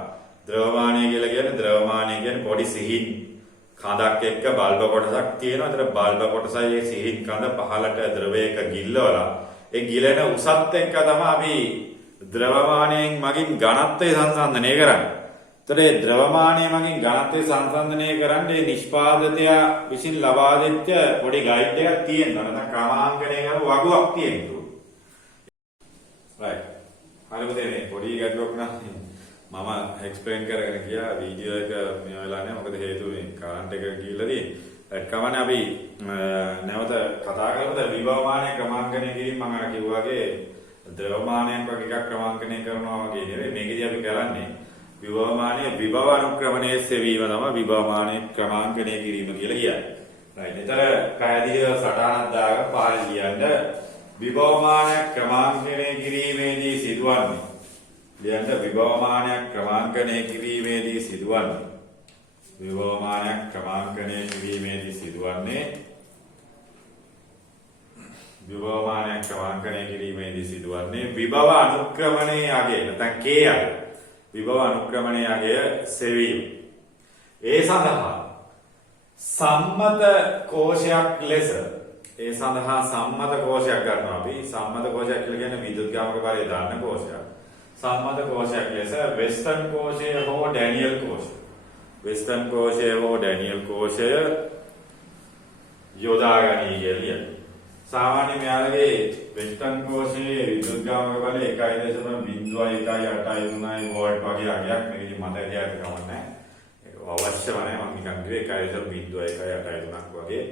ද්‍රවමානය කියලා කියන්නේ ද්‍රවමානය කියන්නේ පොඩි සිහින් කඳක් එක්ක බල්බ කොටසක් තියෙනවා. ඒතර බල්බ කොටසයි ඒ සිහින් කඳ පහළට ද්‍රවයක ගිල්ලවලා ඒ ගිලෙන උසත් එක්ක තමයි අපි ද්‍රවමානයෙන් මගින් ඝනත්වය සංසන්දනය කරන්නේ. ඒතර ඒ ද්‍රවමානය මගින් ඝනත්වය සංසන්දනය කරන්නේ නිෂ්පාදකයා විසින් ලබා දෙච්ච පොඩි ගයිඩ් එකක් තියෙනවා. නැත්නම් ක්‍රමාංකණය කරන වගුවක් තියෙනවා. right. හරිද මේ පොඩි ගැටලුවක් නම් මම එක්ස්ප්ලেইন කරගෙන ගියා වීඩියෝ එක මේ වෙලාව නෑ. මොකද හේතුව මේ කරන්ට් එක ගිහිල්ලා තියෙන්නේ. කමන්නේ අපි නැවත කතා කරමු. විභවමානය ක්‍රමාංකණය කිරීම මම අර කිව්වාගේ ද්‍රවමානයක් වගේ එකක් ක්‍රමාංකණය කරනවා වගේ නෙවෙයි. මේකදී අපි කරන්නේ විභවමානය විභව අනුක්‍රමණයේ සෙවීම තමයි විභවමානය ක්‍රමාංකණය කිරීම කියලා කියන්නේ. right. ඒතර පැහැදිලිව සටහනක් දාගෙන පාළි ලියන්න විභවමානය ක්‍රමාංකණය කිරීමේදී සිදුවන්නේ ලියන්න විභවමානයක් ක්‍රමාංකණය කිරීමේදී සිදුවන්නේ විභවමානයක් ක්‍රමාංකණය කිරීමේදී සිදුවන්නේ විභවමානයක් ක්‍රමාංකණය කිරීමේදී සිදුවන්නේ විභව අනුක්‍රමණයේ අගය නැත්නම් K අගය විභව අනුක්‍රමණයේ අගය සෙවීම. ඒ සඳහා සම්මත කෝෂයක් ලෙස ඒ සඳහා සම්මත කෝෂයක් ගන්නවා අපි. සම්මත කෝෂයක් කියලා කියන්නේ විදුලියාමක බලය දාන්න කෝෂයක්. සම්මත කෝෂයක් ලෙස වෙස්ටර්න් කෝෂය හෝ ඩැනියල් කෝෂය. වෙස්ටර්න් කෝෂය හෝ ඩැනියල් කෝෂය යොදා ගනී කියලා. සාමාන්‍ය මෙයාලගේ වෙස්ටර්න් කෝෂයේ විදුලියාමක බලය 1.0.183 වෝල්ට් වගේ අගයක් මේකේ මට ඇදියට කවන්නේ. ඒක අවශ්‍යම නැහැ. මම නිකන් කිව්වේ 1.0.183ක් වගේ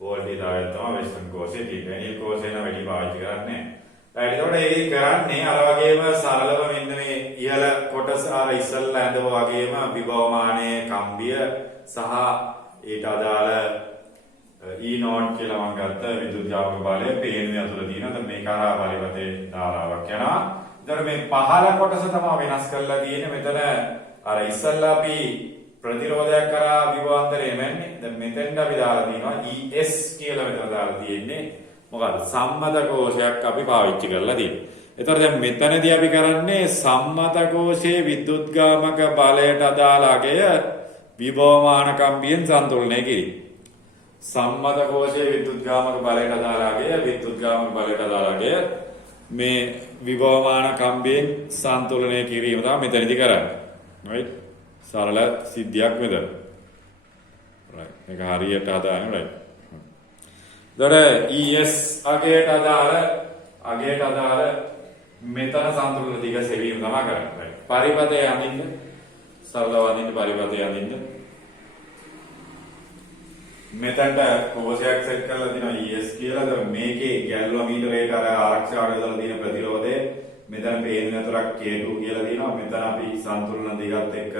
වෝල්ට් ඉදාය තමයි වෙස්ටර්න් කෝෂයේ තියෙන්නේ. ඩැනියල් කෝෂය නම් වැඩි පාවිච්චි කරන්නේ නැහැ. ඒකට ඒක කරන්නේ අර වගේම සරලව මෙන්න මේ ඉහළ කොටස අර ඉස්සල්ලා ඇඳව වගේම විභවමානයේ කම්බිය සහ ඊට අදාළ E0 කියලා මම ගත්ත විදුලියාමක බලය පේන යතුර දිනන මේ කරා පරිවර්තේ ධාරාවක් යනවා. ඒතර මේ පහළ කොටස තමයි වෙනස් කරලා තියෙන්නේ. මෙතන අර ඉස්සල්ලා අපි ප්‍රතිරෝධයක් කරා විභවාන්තරය එමන්නේ. දැන් මෙතෙන්ට අපි දාලා තියෙනවා ES කියලා මෙතන දාලා තියෙන්නේ. මොකද සම්මත කෝෂයක් අපි පාවිච්චි කරලා තියෙනවා. එතකොට දැන් මෙතනදී අපි කරන්නේ සම්මත කෝෂයේ විද්‍යුත්ගාමක බලයට අදාළ අගය විභවමාන කම්බියෙන් සන්තුලනය කිරීම. සම්මත කෝෂයේ විද්‍යුත්ගාමක බලයට අදාළ අගය විද්‍යුත්ගාමක බලයට අදාළ අගය මේ විභවමාන කම්බියෙන් සන්තුලනය කිරීම තමයි මෙතනදී කරන්නේ. right? සරල සිද්ධියක් මෙතන. right. මේක හරියට හදාගන්න right. ES අගයට අදාළ මෙතන සන්තුලන දිග සෙවීම තමයි කරන්නේ. පරිපථය යනින්න සරලව අඳින්න පරිපථය අඳින්න. මෙතනට කෝෂයක් සෙට් කරලා තියෙනවා ES කියලා. දැන් මේකේ ගැල්වමීටරේට අර ආරක්ෂාවට දාලා තියෙන ප්‍රතිරෝධය මෙතන පේන අතරක් K2 කියලා තියෙනවා. මෙතන අපි සන්තුලන දිගත් එක්ක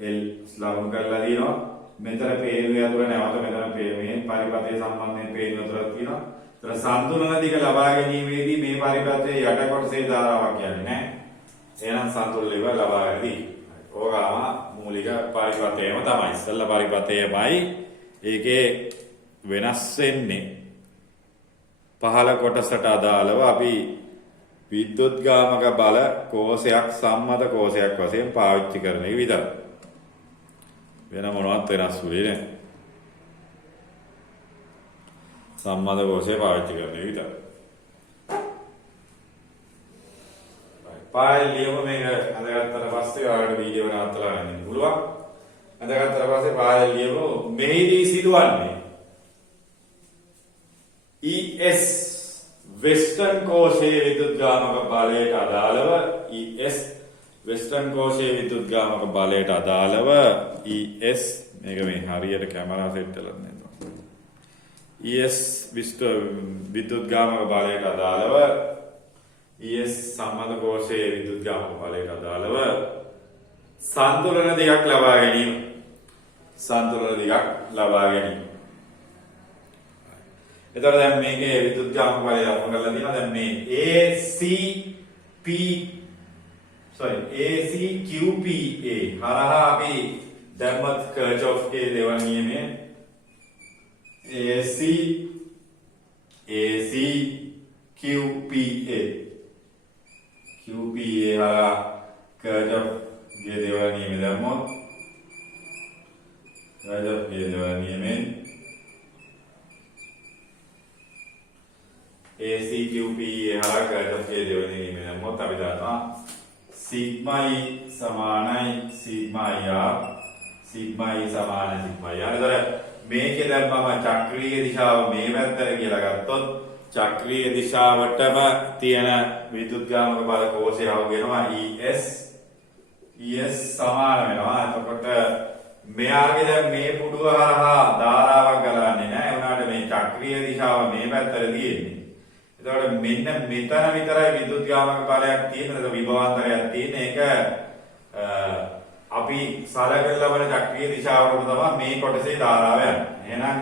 L ස්ලව් කරලා තියෙනවා. මෙතන පේන අතර නැවත මෙතන මේ පරිපථය සම්බන්ධයෙන් පේන අතරක් තියෙනවා. ඒතර සන්තුලන දිග ලබා ගැනීමේදී මේ පරිපථයේ යට කොටසේ ධාරාවක් කියන්නේ නැහැ. එහෙනම් සන්තුලන දිග ලබා ගන්නදී ඕගාම මූලික පරිපථයම තමයි. ඉස්සෙල්ලා පරිපථයමයි ඒකේ වෙනස් වෙන්නේ පහළ කොටසට අදාළව අපි විද්‍යුත්ගාමක බල කෝෂයක් සම්මත කෝෂයක් වශයෙන් පාවිච්චි කරන එක විතරයි. වෙන මොනවත් වෙනස් වෙන්නේ නැහැ. සම්මත කෝෂය පාවිච්චි කරන එක විතරයි. පායල් ලියම මේක අඳගත්තට පස්සේ ඔයාලට වීඩියෝ නවත්තලා ගන්න පුළුවන්. අඳගත්තට පස්සේ පායල් ලියම මෙහිදී සිදුවන්නේ ES වෙස්ටර්න් කෝෂයේ විද්‍යුත්ගාමක බලයට අදාළව ES වෙස්ටර්න් කෝෂයේ විද්‍යුත්ගාමක බලයට අදාළව ES මේක මේ හරියට කැමරා සෙට් කරලා නේද ES විද්‍යුත්ගාමක බලයට අදාළව ES සම්මත කෝෂයේ විද්‍යුත්ගාමක බලයට අදාළව සන්තුලන දෙකක් ලබා ගැනීම එතකොට දැන් මේකේ විද්‍යුත්ගාමක බලය ලබන කරලා තියෙනවා. දැන් මේ ACQPA හරහා අපි ධර්මත් කර්චොෆ්ගේ දෙවන නියමය ACQPA හරහා කර්චොෆ්ගේ දෙවන නියමය දැම්මොත් කර්චොෆ්ගේ දෙවන නියමයෙන් ACQPA හරහා කර්චොෆ්ගේ දෙවන නියමය දැම්මොත් අපි දන්නවා सिग्मा E සමානයි सिग्मा R सिग्मा E සමානයි सिग्मा R. එතකොට මේකේ දැම්මම චක්‍රීය දිශාව මේ පැත්තට කියලා ගත්තොත් චක්‍රීය දිශාවටම තියෙන විද්‍යුත්ගාමක බල කෝෂය වෙනවා ES සමාන වෙනවා. එතකොට මෙයාගේ දැන් මේ පුඩුව හරහා ධාරාවක් ගලන්නේ නැහැ. උනාට මේ චක්‍රීය දිශාව මේ පැත්තට තියෙන්නේ. එතකොට මෙන්න මෙතන විතරයි විද්‍යුත්ගාමක බලයක් තියෙන. ඒක විභවාන්තරයක් තියෙන. ඒක අපි සලකන ලබන චක්‍රීය දිශාවටම තමයි මේ කොටසේ ධාරාව යන්නේ. එහෙනම්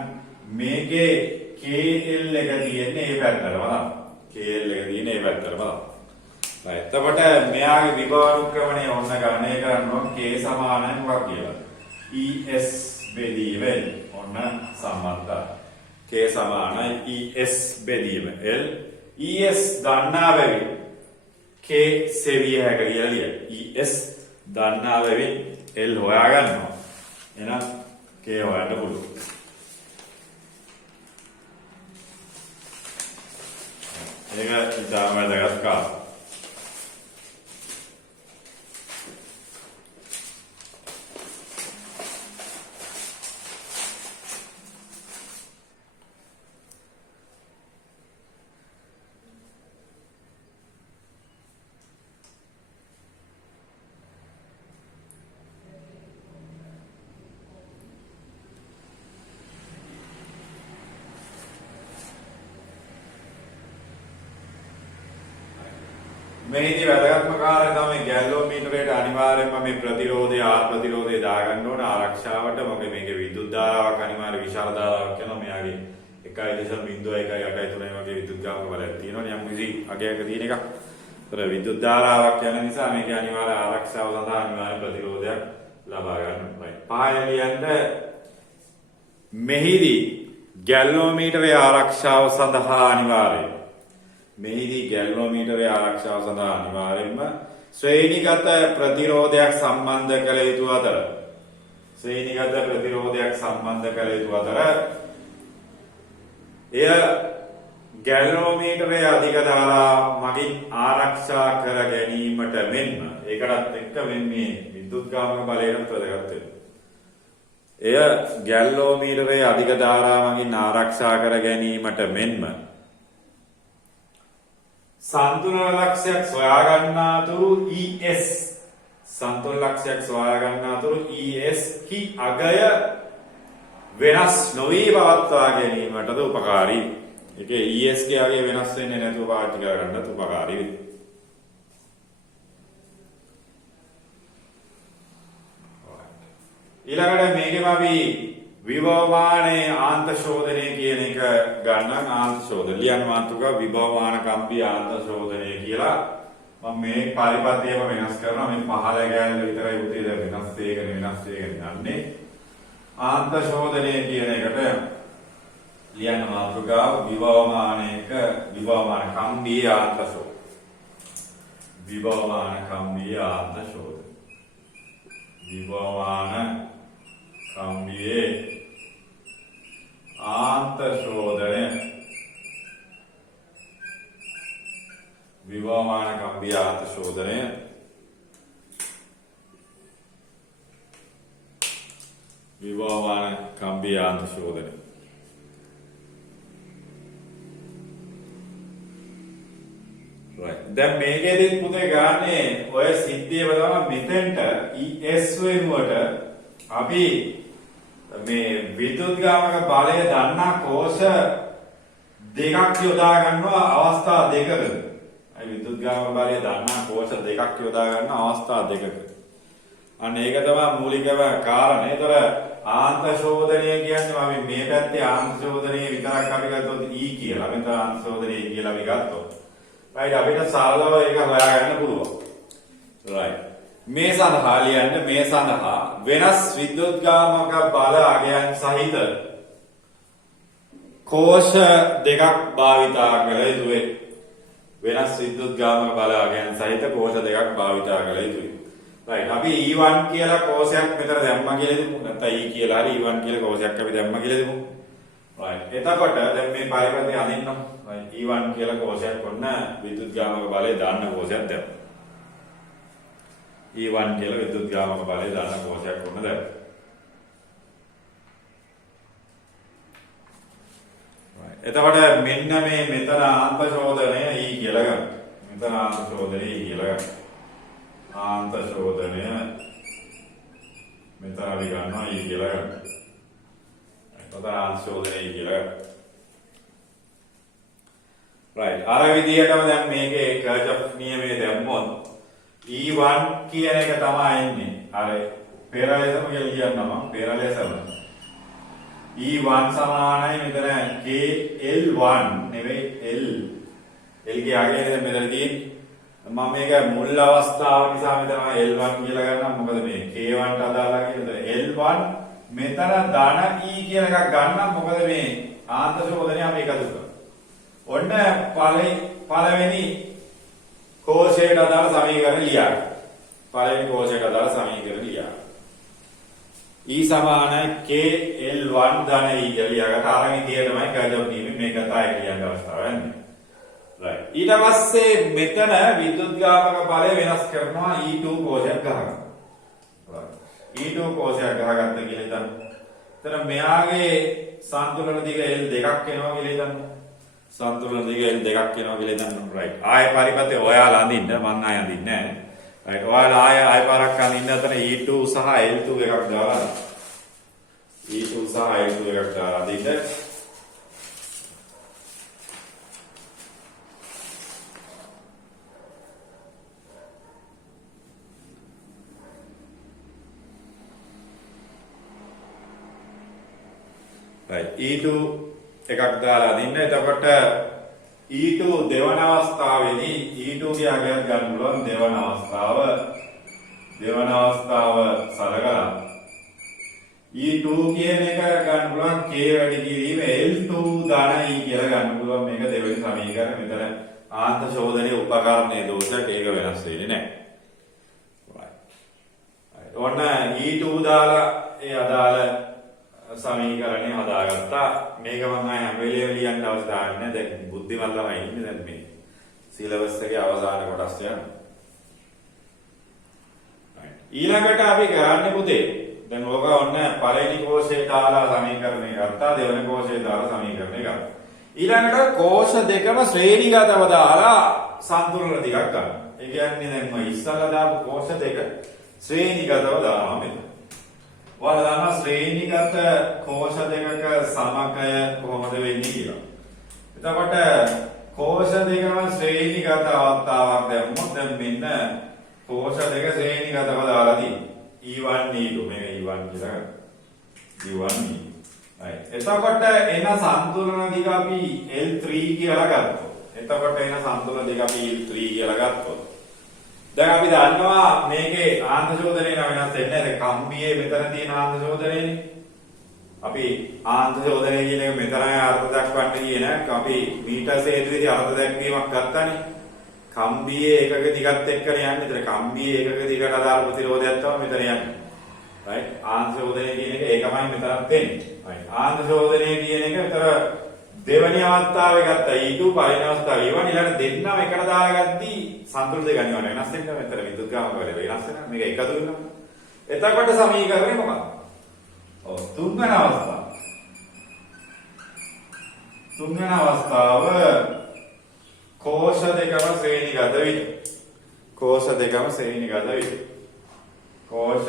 මේකේ KL එක තියෙන්නේ මේ පැත්තටම තමයි. KL එක තියෙන්නේ මේ පැත්තටම තමයි. එතකොට මෙයාගේ විභවානුක්‍රමණය ඔන්න ගණනය කරනවා K සමානයි මොකක් කියලා. ES බෙදීම ඔන්න සම්බන්ධයි. K සමානයි ES බෙදීම L. ES දන්නා බැවින් K සෙවිය හැක කියලා ලියන්න. ES දන්නා බැවින් L හොයා ගන්නවා. එහෙනම් K හොයන්න පුළුවන්. ඒක ඉතාම වැදගත් කාරණා. මේදී වැදගත්ම කාරණා තමයි ගැල්වෝමීටරයට අනිවාර්යයෙන්ම මේ ප්‍රතිරෝධය R ප්‍රතිරෝධය දාගන්න ඕන ආරක්ෂාවට. මොකද මේකේ විද්‍යුත් ධාරාවක් අනිවාර්ය විශාල ධාරාවක් යනවා. මෙයාගේ 1.01 1.3 වගේ විද්‍යුත්ගාමක බලයක් තියෙනවා. යම් කිසි අගයක තියෙන එකක්. ඒතර විද්‍යුත් ධාරාවක් යන නිසා මේක අනිවාර්ය ආරක්ෂාව සඳහා අනිවාර්ය ප්‍රතිරෝධයක් ලබා ගන්න ඕනේ. පහය ලියන්න මෙහිදී ගැල්වෝමීටරයේ ආරක්ෂාව සඳහා අනිවාර්යයි. මෙහිදී ගැල්වෝමීටරයේ ආරක්ෂාව සඳහා අනිවාර්යයෙන්ම ශ්‍රේණිගත ප්‍රතිරෝධයක් සම්බන්ධ කළ යුතු අතර එය ගැල්වෝමීටරයේ අධික ධාරා මගින් ආරක්ෂා කර ගැනීමට මෙන්ම ඒකටත් එක්ක මේ විද්‍යුත්ගාමක බලයට වැදගත් වෙනවා. එය ගැල්වෝමීටරයේ අධික ධාරා මගින් ආරක්ෂා කර ගැනීමට මෙන්ම සන්තුලන ලක්ෂයක් සොයා ගන්නාතුරු ES කි අගය වෙනස් නොවී පවත්වා ගැනීමටද උපකාරී. ඒකේ ES ගේ අගය වෙනස් වෙන්නේ නැතුව පාවිච්චි කර ගන්නත් උපකාරී වෙයි. ඊළඟට මේකෙම අපි විභවමානයේ ආන්ත ශෝධනය කියන එක ගන්න. ආන්ත ශෝධන ලියන්න මාතෘකාව විභවමාන කම්පී ආන්ත ශෝධනය කියලා. මම මේ පරිපථයම වෙනස් කරනවා. මේ පහළ ගෑනල විතරයි උදේ වෙනස් වෙගෙන යන්නේ. ආන්ත ශෝධනය කියන එකට ලියන්න මාතෘකාව විභවමානයක විභවමාන කම්පී ආන්ත ශෝධන. විභවමාන කම්පී ආන්ත ශෝධන. විභවමාන කම්බියේ ආන්ත ශෝධනය. විභවමාන කම්බිය ආන්ත ශෝධනය විභවමාන කම්බිය ආන්ත ශෝධනය. දැන් මේකෙදිත් පුතේ ගන්නේ ඔය සිද්ධියම තමයි මෙතෙන්ට ES වෙනුවට අපි මේ විද්‍යුත්ගාමක බලය දන්නා කෝෂ දෙකක් යොදා ගන්නවා අවස්ථා දෙකක. විද්‍යුත්ගාමක බලය දන්නා කෝෂ දෙකක් යොදා ගන්නවා අවස්ථා දෙකක. අන්න ඒක තමයි මූලිකම කාරණේ. ඒතර ආන්ත ශෝධනය කියන්නේ අපි මේ පැත්තේ ආන්ත ශෝධනය විතරක් අපි ගත්තොත් E කියලා. මෙතන ආන්ත ශෝධනය කියලා අපි ගත්තොත්. right අපිට සරලව ඒක හොයාගන්න පුළුවන්. right මේ සඳහා ලියන්න මේ සඳහා වෙනස් විද්‍යුත්ගාමක බල අගයන් සහිත කෝෂ දෙකක් භාවිතා කළ යුතුයි. වෙනස් විද්‍යුත්ගාමක බල අගයන් සහිත කෝෂ දෙකක් භාවිතා කළ යුතුයි. right අපි E1 කියලා කෝෂයක් මෙතන දැම්මා කියලා හිතමු. නැත්නම් E කියලා හරි E1 කියලා කෝෂයක් අපි දැම්මා කියලා හිතමු. right එතකොට දැන් මේ පරිපථය අඳින්නම්. right E1 කියලා කෝෂයක් ඔන්න විද්‍යුත්ගාමක බලය දාන්න කෝෂයක් දැම්මා. E1 කියලා විද්‍යුත්ගාමක බලය දාන්න කෝෂයක් ඔන්න දැම්මා. right එතකොට මෙන්න මේ මෙතන ආන්ත ශෝධනය E කියලා ගන්න. මෙතන ආන්ත ශෝධනය E කියලා ගන්න. ආන්ත ශෝධනය මෙතන අපි ගන්නවා E කියලා ගන්න. එතකොට ආන්ත ශෝධනය E කියලා ගන්න. right අර විදිහටම දැන් මේකේ කර්චොෆ් නියමයේ දැම්මොත් E1 කියන එක තමයි එන්නේ. අර පෙරලෙසම කියලා කියනවා මම පෙරලෙසම E1 සමානයි මෙතන KL1 නෙවෙයි L ගේ අගය දැන් මෙතන තියෙන්නේ. මම මේක මුල් අවස්ථාව නිසා මෙතන L1 කියලා ගන්නම්. මොකද මේ K1 ට අදාළයි කියලා. L1 මෙතන ධන E කියන එකක් ගන්නම්. මොකද මේ ආන්ත ශෝධනය අපි එකතු කරනවා. ඔන්න පළවෙනි කෝෂයට අදාළ සමීකරණ ලියන්න. පළවෙනි කෝෂයට අදාළ සමීකරණ ලියන්න. E සමානයි KL1 ධන E කියලා ලියාගන්න. අර විදිහටමයි කර්ජොෆ් නියමයෙන් මේක තමයි ලියන්න අවස්ථාව යන්නේ. right ඊට පස්සේ මෙතන විද්‍යුත්ගාමක බලය වෙනස් කරනවා E2 කෝෂයක් ගහගන්න. right E2 කෝෂයක් ගහගත්ත කියලා හිතන්න. එතන මෙයාගේ සන්තුලන දිග L දෙකක් වෙනවා කියලා හිතන්න. සන්තුලන දිග L දෙකක් වෙනවා කියලා හිතන්න. right ආය පරිපතේ ඔයාලා අඳින්න මං ආය අඳින්නේ නැහැ. right ඔයාලා ආය පාරක් අඳින්න අතන E2 සහ L2 එකක් දාලා E2 සහ L2 එකක් දාලා අඳින්න. right E2 එකක් දාලා අදින්න. එතකොට E2 දෙවන අවස්ථාවේදී E2 ගේ අගයක් ගන්න පුළුවන් දෙවන අවස්ථාව සලකලා E2 කියන එක ගන්න පුළුවන් k වැඩි කිරීම L2 ධන E කියලා ගන්න පුළුවන් මේක දෙවෙනි සමීකරණය. මෙතන ආන්ත ශෝධනයේ උපකරණයේ දෝෂයක් ඒක වෙනස් වෙන්නේ නැහැ. ඔන්න E2 දාලා ඒ අදාළ සමීකරණය හදාගත්තා. මේක මම හැම වෙලේම ලියන්න අවශ්‍යතාවය නැහැ. දැන් බුද්ධිමත් ළමයි ඉන්නේ දැන් මේ සිලබස් එකේ අවසාන කොටස් යන. ඊළඟට අපි කරන්නේ පුතේ දැන් ඕක ඔන්න පළවෙනි කෝෂේ දාලා සමීකරණය ගත්තා. දෙවෙනි කෝෂේ දාලා සමීකරණය ගත්තා. ඊළඟට කෝෂ දෙකම ශ්‍රේණිගතව දාලා සම්තුලන ටිකක් ගන්න. ඒ කියන්නේ දැන් මම ඉස්සල්ලා දාපු කෝෂ දෙක ශ්‍රේණිගතව දානවා මෙතන. ඔයාලා දන්නවා ශ්‍රේණිගත කෝෂ දෙකක සමගය කොහොමද වෙන්නේ කියලා. එතකොට කෝෂ දෙකම ශ්‍රේණිගත අවස්ථාවක් දැම්මොත් දැන් මෙන්න කෝෂ දෙක ශ්‍රේණිගතව දාලා තියෙනවා. E1 E2 මේක E1 කියලා ගන්න. E1 E2. right. එතකොට එන සම්තුලන දිග අපි L3 කියලා ගත්තොත්. එතකොට එන සම්තුලන දිග අපි L3 කියලා ගත්තොත්. දැන් අපි දන්නවා මේකේ ආන්ත ශෝධනය වෙනස් වෙන්නේ නැහැ. කම්බියේ මෙතන තියෙන ආන්ත ශෝධනයනේ. අපි ආන්ත ශෝධනය කියන එක මෙතරයි අර්ථ දක්වන්නේ කියන අපි මීටර් සේතුවේදී අර්ථ දැක්වීමක් ගත්තානේ. කම්බියේ එකක දිගත් එක්කනේ යන්නේ. ඒතර කම්බියේ එකක දිගට අදාළ ප්‍රතිරෝධයක් තමයි මෙතන යන්නේ. right. ආන්ත ශෝධනය කියන එක ඒකමයි මෙතනත් වෙන්නේ. right. ආන්ත ශෝධනය කියන එක විතර දෙවැනි අවස්ථාවේ ගත්තා E2 පළවෙනි අවස්ථාවේ E1 ඊළඟ දෙන්නම එකට දාගද්දී සම්තුල දෙක අනිවාර්ය වෙනස් වෙනවා. මෙතන විදුලත් ගාමක වෙලෙ වෙනස් වෙනවා. මේක එකතු වෙනවා. එතකොට සමීකරණය මොකක්ද? ඔව් තුන්වෙනි අවස්ථාව. තුන්වෙනි අවස්ථාව කෝෂ දෙකම ශ්‍රේණිගත විට. කෝෂ දෙකම ශ්‍රේණිගත විට. කෝෂ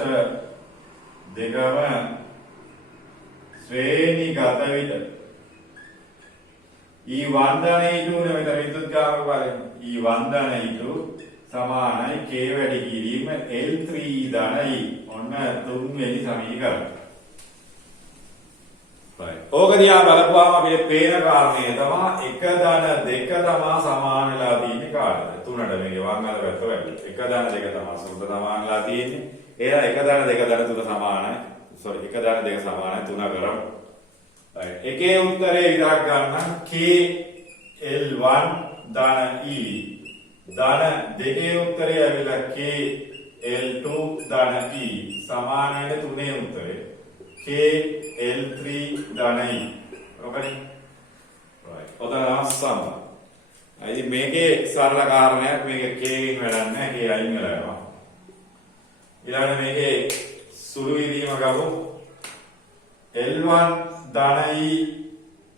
දෙකම ශ්‍රේණිගත විට. E1 ධන E2 නේ මෙතන විදුලත් ගාමක බලන්න. E1 ධන E2 සමානයි k වැඩි කිරීම L3 ධන E. ඔන්න තුන්වෙනි සමීකරණය. ඕක දිහා බලපුවාම අපිට පේන කාරණේ තමයි එක ධන දෙක තමයි සමාන වෙලා තියෙන්නේ කාටද? තුනට මේකේ වම් අත පැත්ත වැඩි. එක ධන දෙක තමයි සුද්ධ සමාන වෙලා තියෙන්නේ. එහෙනම් එක ධන දෙක ධන තුන සමානයි. එක ධන දෙක සමානයි 3 කරමු. right. එකේ උත්තරේ විතරක් ගන්න k L1 ධන E. ධන දෙකේ උත්තරේ ඇවිල්ලා k L2 ධන E සමාන වෙන තුනේ උත්තරේ k L3 ධන E. ඔකනේ. right. ඔතන සම. ඉතින් මේකේ සරල කාරණයක් මේක k එකකින් වැඩක් නැහැ. k අයින් වෙලා යනවා. ඊළඟට මේකේ සුළු විදීම ගමු. L1 ධන E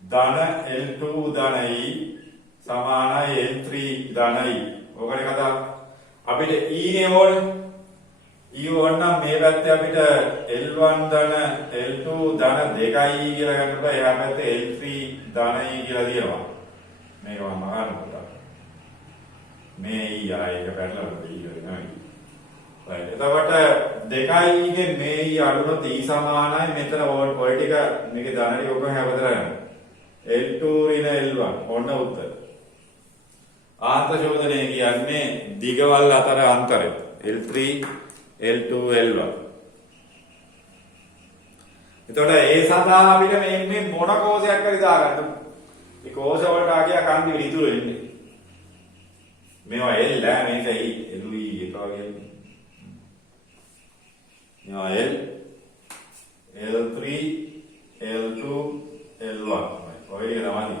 ධන L2 ධන E සමානයි L3 ධන E. ඔකනේ කතාව. අපිට E නේ ඕනේ. E ඕන නම් මේ පැත්තේ අපිට L1 ධන L2 ධන 2i කියලා ගන්න පුළුවන්. එහා පැත්තේ L3 ධන E කියලා දිනවා. මේක මම අහන්න මේ E ආයෙක පැටලලා ඉන්නේ. right. එතකොට 2i ගේ මේ E අඩුනොත් E සමානයි මෙතන ඔය ටික මේකේ ධන ටික ඔක්කොම හැවදලා යනවා. L2 ඍණ L1 ඔන්න උත්තර. ආන්ත ශෝධනය කියන්නේ දිගවල් අතර අන්තරය. L3 L2 L1. එතකොට ඒ සඳහා අපිට මේ මොන කෝෂයක් හරි දාගන්න. මේ කෝෂ වලට ආගියා කන්දි විදුර එන්නේ. මේවා L මේක E LE එක වගේ. මේවා L L3 L2 L1. ඔය ටික තමයි.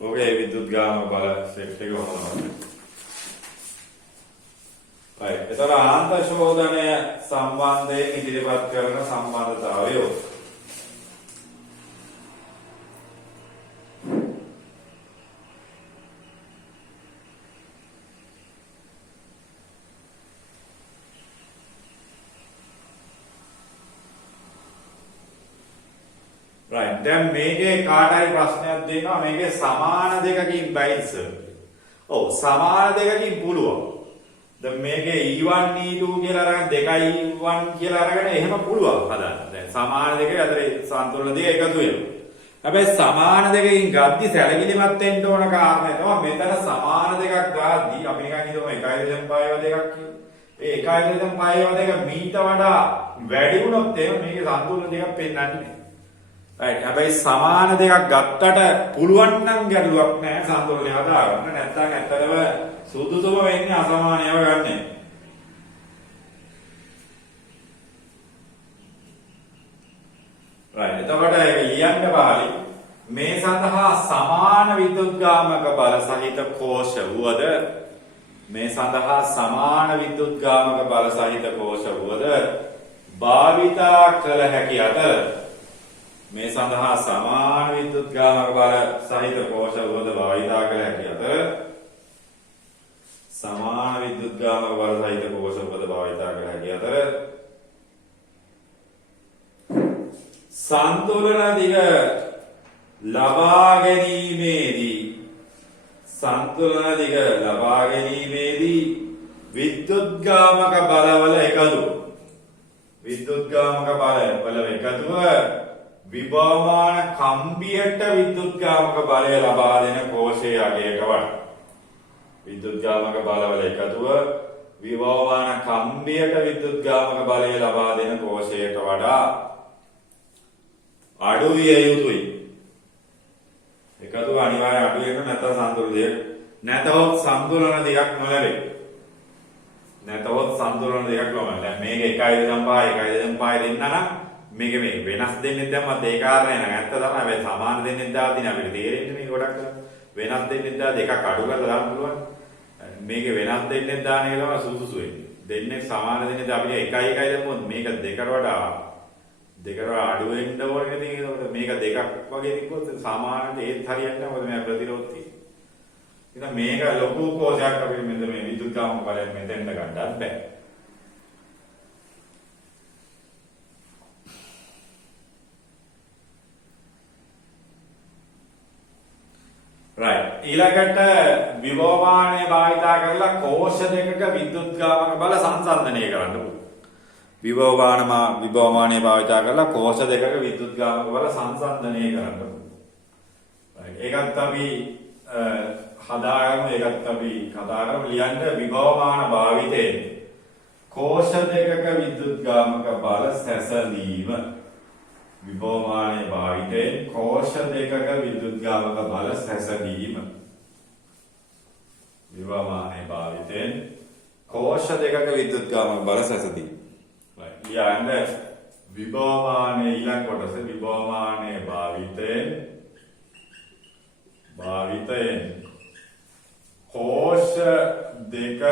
ඔගේ විදුලත් ගාම බල සෙට් එක වුණා. right. එතන ආන්ත ශෝධනය සම්බන්ධයෙන් ඉදිරිපත් කරන සම්බන්ධතාවය. right. දැන් මේකේ කාටයි ප්‍රශ්නයක් දෙනවා මේකේ සමාන දෙකකින් බයිද සර්. ඔව් සමාන දෙකකින් පුළුවන්. දැන් මේකේ E1 E2 කියලා අරගෙන 2i1 කියලා අරගෙන එහෙම පුළුවන් හදන්න. දැන් සමාන දෙකේ අතර සම්තුලන දෙක එකතු වෙනවා. හැබැයි සමාන දෙකකින් ගද්දි සැලකිලිමත් වෙන්න ඕන කාරණේ තමයි මෙතන සමාන දෙකක් ගාද්දි අපි නිකන් හිතමු 1.5 දෙකක් කියලා. ඒ 1.5 දෙක මීට වඩා වැඩි වුණොත් එහෙම මේකේ සම්පූර්ණ දෙකක් පෙන්වන්නේ නැහැ. right. හැබැයි සමාන දෙකක් ගත්තට පුළුවන් නම් ගැටලුවක් නැහැ සම්පූර්ණේ හදාගන්න. නැත්නම් ඇත්තටම සුදුසුම වෙන්නේ අසමාන ඒවා ගන්න. right. එතකොට ඒක ලියන්න බහලි මේ සඳහා සමාන විද්‍යුත්ගාමක බල සහිත කෝෂ වුවද මේ සඳහා සමාන විද්‍යුත්ගාමක බල සහිත කෝෂ වුවද භාවිතා කළ හැකි අතර මේ සඳහා සමාන විද්‍යුත්ගාමක බල සහිත කෝෂ වුවද භාවිතා කළ හැකි අතර සමාන විද්‍යුත්ගාමක බල සහිත කෝෂ වුවද භාවිතා කළ හැකි අතර සන්තුලන දිග ලබා ගැනීමේදී විද්‍යුත්ගාමක බලවල එකතුව විභවමාන කම්බියට විද්‍යුත්ගාමක බලය ලබා දෙන කෝෂයේ අගයක වඩා විද්‍යුත්ගාමක බලවල එකතුව විභවමාන කම්බියට විද්‍යුත්ගාමක බලය ලබා දෙන කෝෂයට වඩා අඩු විය යුතුයි. එකතුව අනිවාර්ය අඩු වෙන නැත්නම් සම්තුලන දෙයක් නැතහොත් සම්තුලන දෙයක් නොලැබේ. දැන් මේක 1.5 දෙන්න නම් මේක මේ වෙනස් දෙන්නෙත් දැම්මත් ඒ කාරණේ නම් ඇත්ත තමයි. හැබැයි සමාන දෙන්නෙත් දාලා තියෙන අපිට තේරෙන්නේ මේක ගොඩක් වෙනස් දෙන්නෙත් දාලා දෙකක් අඩු කරලා දාන්න පුළුවන්. මේක වෙනස් දෙන්නෙත් දාන එක තමයි සුදුසු වෙන්නේ. දෙන්නේ සමාන දෙන්නෙත් අපිට 1.1 දැම්මොත් මේක දෙකට වඩා අඩු වෙන්න ඕනේ නේද? ඒකෝට මේක දෙකක් වගේ තිබ්බොත් සාමාන්‍යයෙන් ඒත් හරියන්නේ නැහැ. මොකද මේ ප්‍රතිරෝධ තියෙනවා. ඉතින් මේක ලොකු කෝෂයක් අපිට මෙන්න මේ විද්‍යුත්ගාමක බලයෙන් මෙතෙන්ද ගන්නත් බෑ. right. ඊළඟට විභවමානය භාවිතා කරලා කෝෂ දෙකක විද්‍යුත්ගාමක බල සංසන්දනය කරන්න පුළුවන්. විභවමානය භාවිතා කරලා කෝෂ දෙකක විද්‍යුත්ගාමක බල සංසන්දනය කරන්න පුළුවන්. ඒකත් අපි හදාගමු. ඒකත් අපි කතා කරමු. ලියන්න විභවමාන භාවිතයෙන් කෝෂ දෙකක විද්‍යුත්ගාමක බල සැසඳීම. විභවමානය භාවිතයෙන් කෝෂ දෙකක විද්‍යුත්ගාමක බල සැසඳීම. විභවමානය භාවිතයෙන් කෝෂ දෙකක විද්‍යුත්ගාමක බල සැසඳීම. ලියන්න විභවමානය ඊළඟ කොටස විභවමානය භාවිතයෙන් කෝෂ දෙකක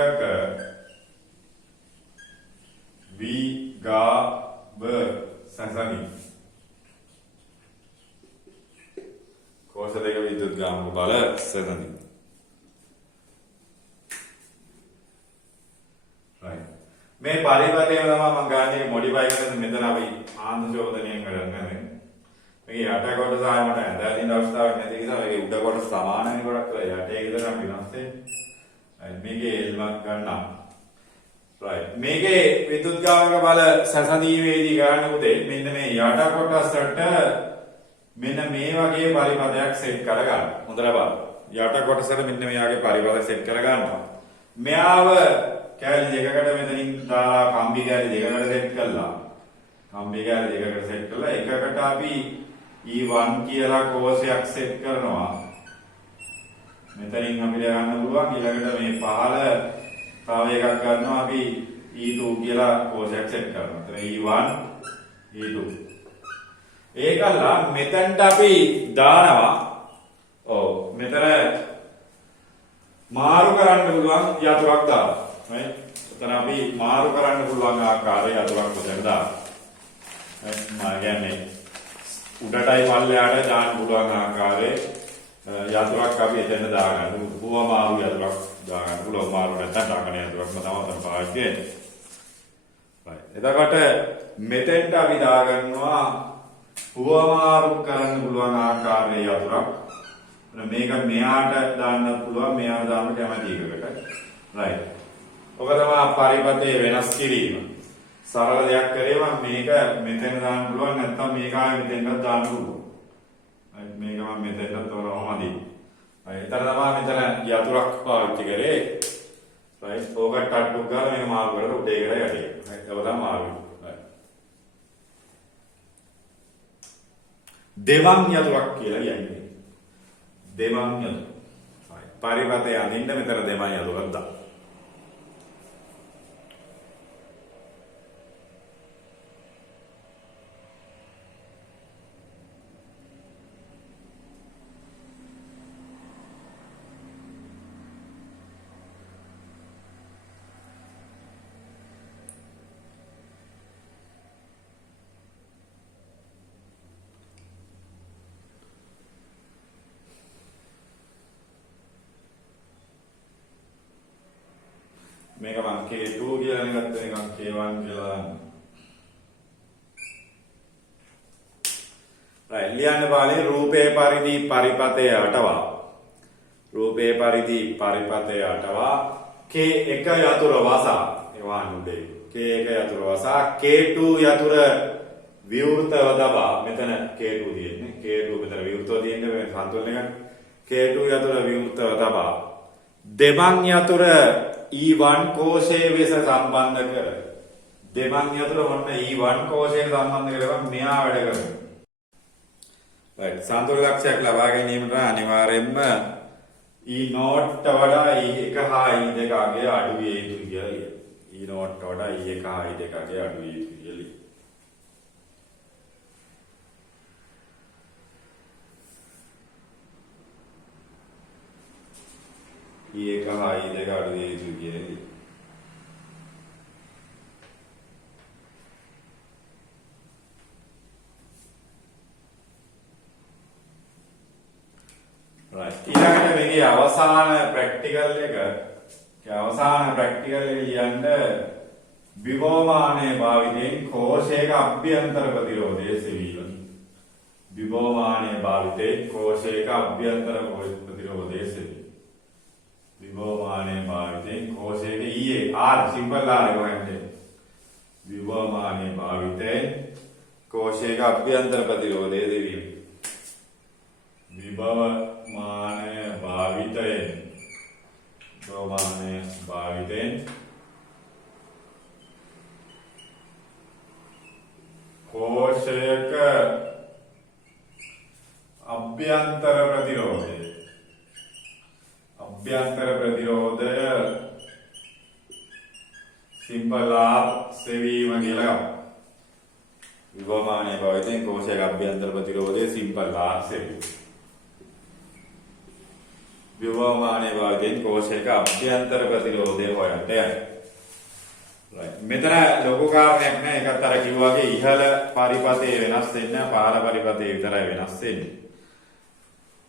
විගාව සැසඳීම. කෝෂ දෙක විද්‍යුත්ගාමක බල සැසඳීම. මේ පරිපතේම තමයි මම ගාන්නේ මොඩිෆයි කරන මෙතන අපි ආන්දෝලනයෙන් කරන්නේ. මේක යට කොටස ආයමට ඇඳලා තියෙන අවස්ථාවක් නැති නිසා මේක උඩ කොටස සමාන වෙන කොටක් කියලා යටේ විතර වෙනස් වෙන්නේ. මේකේ එල්මක් ගන්නවා. right. මේකේ විද්‍යුත්ගාමක බල සැසඳීමේදී ගන්න උදේ මෙන්න මේ යට කොටසට මෙන්න මේ වගේ පරිපතයක් සෙට් කරගන්න. හොඳට බලන්න. යට කොටසට මෙන්න මේ වගේ පරිපත සෙට් කරගන්නවා. මෙයාව කැලි දෙකකට මෙතනින් දාලා කම්බි කැලි දෙකකට සෙට් කළා. එකකට අපි E1 කියලා කෝෂයක් සෙට් කරනවා. මෙතනින් අපිට ගන්න පුළුවන් ඊළඟට මේ පහළ තව එකක් ගන්නවා අපි E2 කියලා කෝෂයක් සෙට් කරනවා. එතන E1 E2. ඒකලා මෙතනට අපි දානවා. ඔව් මෙතන මාරු කරන්න පුළුවන් යතුරක් දානවා. right. එතන අපි මාරු කරන්න පුළුවන් ආකාරයේ යතුරක් මෙතන දානවා. කියන්නේ උඩටයි පල්ලෙහාට දාන්න පුළුවන් ආකාරයේ යතුරක් අපි එතන දාගන්න. පුවමාරු යතුරක් දාගන්න පුළුවන්. මාරු නැත්නම් දාගන්න යතුරක්ම තමයි පාවිච්චි වෙන්නේ. right. එතකොට මෙතෙන්ට අපි දාගන්නවා පුවමාරු කරන්න පුළුවන් ආකාරයේ යතුරක්. මේක මෙයාට දාන්න පුළුවන්. මෙයාට දාන්න කැමති එකකට. right. ඔක තමයි පරිපතේ වෙනස් කිරීම. සරල දෙයක් කරේම මේක මෙතන දාන්න පුළුවන් නැත්නම් මේක ආයෙ මෙතෙන්ට දාන්න පුළුවන්. මේක මම මෙතෙන්ට තෝරනවාමදි. එතන තමයි මෙතන යතුරක් පාවිච්චි කරේ. රයිට් ඕකට ටට්ටුක් ගාලා මේක මාරු කරලා උඩේ කරලා යටි. ඒක තමයි මාරු. දෙවම් යතුරක් කියලා කියන්නේ. දෙවම් යතුර. පරිපතේ අඳින්න මෙතන දෙවම් යතුරක් දාන්න. මේක මම K2 කියලා ගත්ත එකක් K1 කියලා දාන්න. right ලියන්න පාළේ රූපේ පරිදි පරිපතේ අටවා. රූපේ පරිදි පරිපතේ අටවා K1 යතුර වසා. ඒවාන් උඩේ K1 යතුර වසා K2 යතුර විවෘතව දබා. මෙතන K2 තියෙන්නේ. K2 මෙතන විවෘතව තියෙන්නේ මේ සම්තුලන එක. K2 යතුර විවෘතව දබා. දෙවම් යතුර E1 කෝෂයේ වෙස සම්බන්ධ කර. දෙවම් යතුර මොන්න E1 කෝෂයට සම්බන්ධ කරලා මෙහා වැඩ කරනවා. right සම්තුල ලක්ෂයක් ලබා ගැනීමට අනිවාර්යයෙන්ම E0ට වඩා E1 හා E2 ගේ අඩු විය යුතුයි කියලා. E0ට වඩා E1 හා E2 ගේ අඩු විය යුතුයි කියලා. E1 හා E2 අඩු විය යුතුයි කියලා. right ඊළඟට මේකේ අවසාන ප්‍රැක්ටිකල් එක ලියන්න විභවමානයේ භාවිතයෙන් කෝෂයක අභ්‍යන්තර ප්‍රතිරෝධය සෙවීම. විභවමානයේ භාවිතයෙන් කෝෂයක අභ්‍යන්තර ප්‍රතිරෝධය සෙවීම. විභවමානයේ භාවිතයෙන් කෝෂයක R සිම්පල් R එක වහන්සේ. විභවමානයේ භාවිතයෙන් කෝෂයක අභ්‍යන්තර ප්‍රතිරෝධය සෙවීම. විභවමානයේ භාවිතයෙන් කෝෂයක අභ්‍යන්තර ප්‍රතිරෝධය සිම්පල් R සෙවීම කියලා. විභවමානයේ භාවිතයෙන් කෝෂයක අභ්‍යන්තර ප්‍රතිරෝධය සිම්පල් R සෙවීම. විභවමානයේ භාවිතයෙන් කෝෂයක අභ්‍යන්තර ප්‍රතිරෝධය හොයන්න යන්නේ. right මෙතන ලොකු කාරණයක් නෑ. ඒකත් අර කිව්වා වගේ ඉහළ පරිපතේ වෙනස් වෙන්නේ පහළ පරිපතේ විතරයි වෙනස් වෙන්නේ.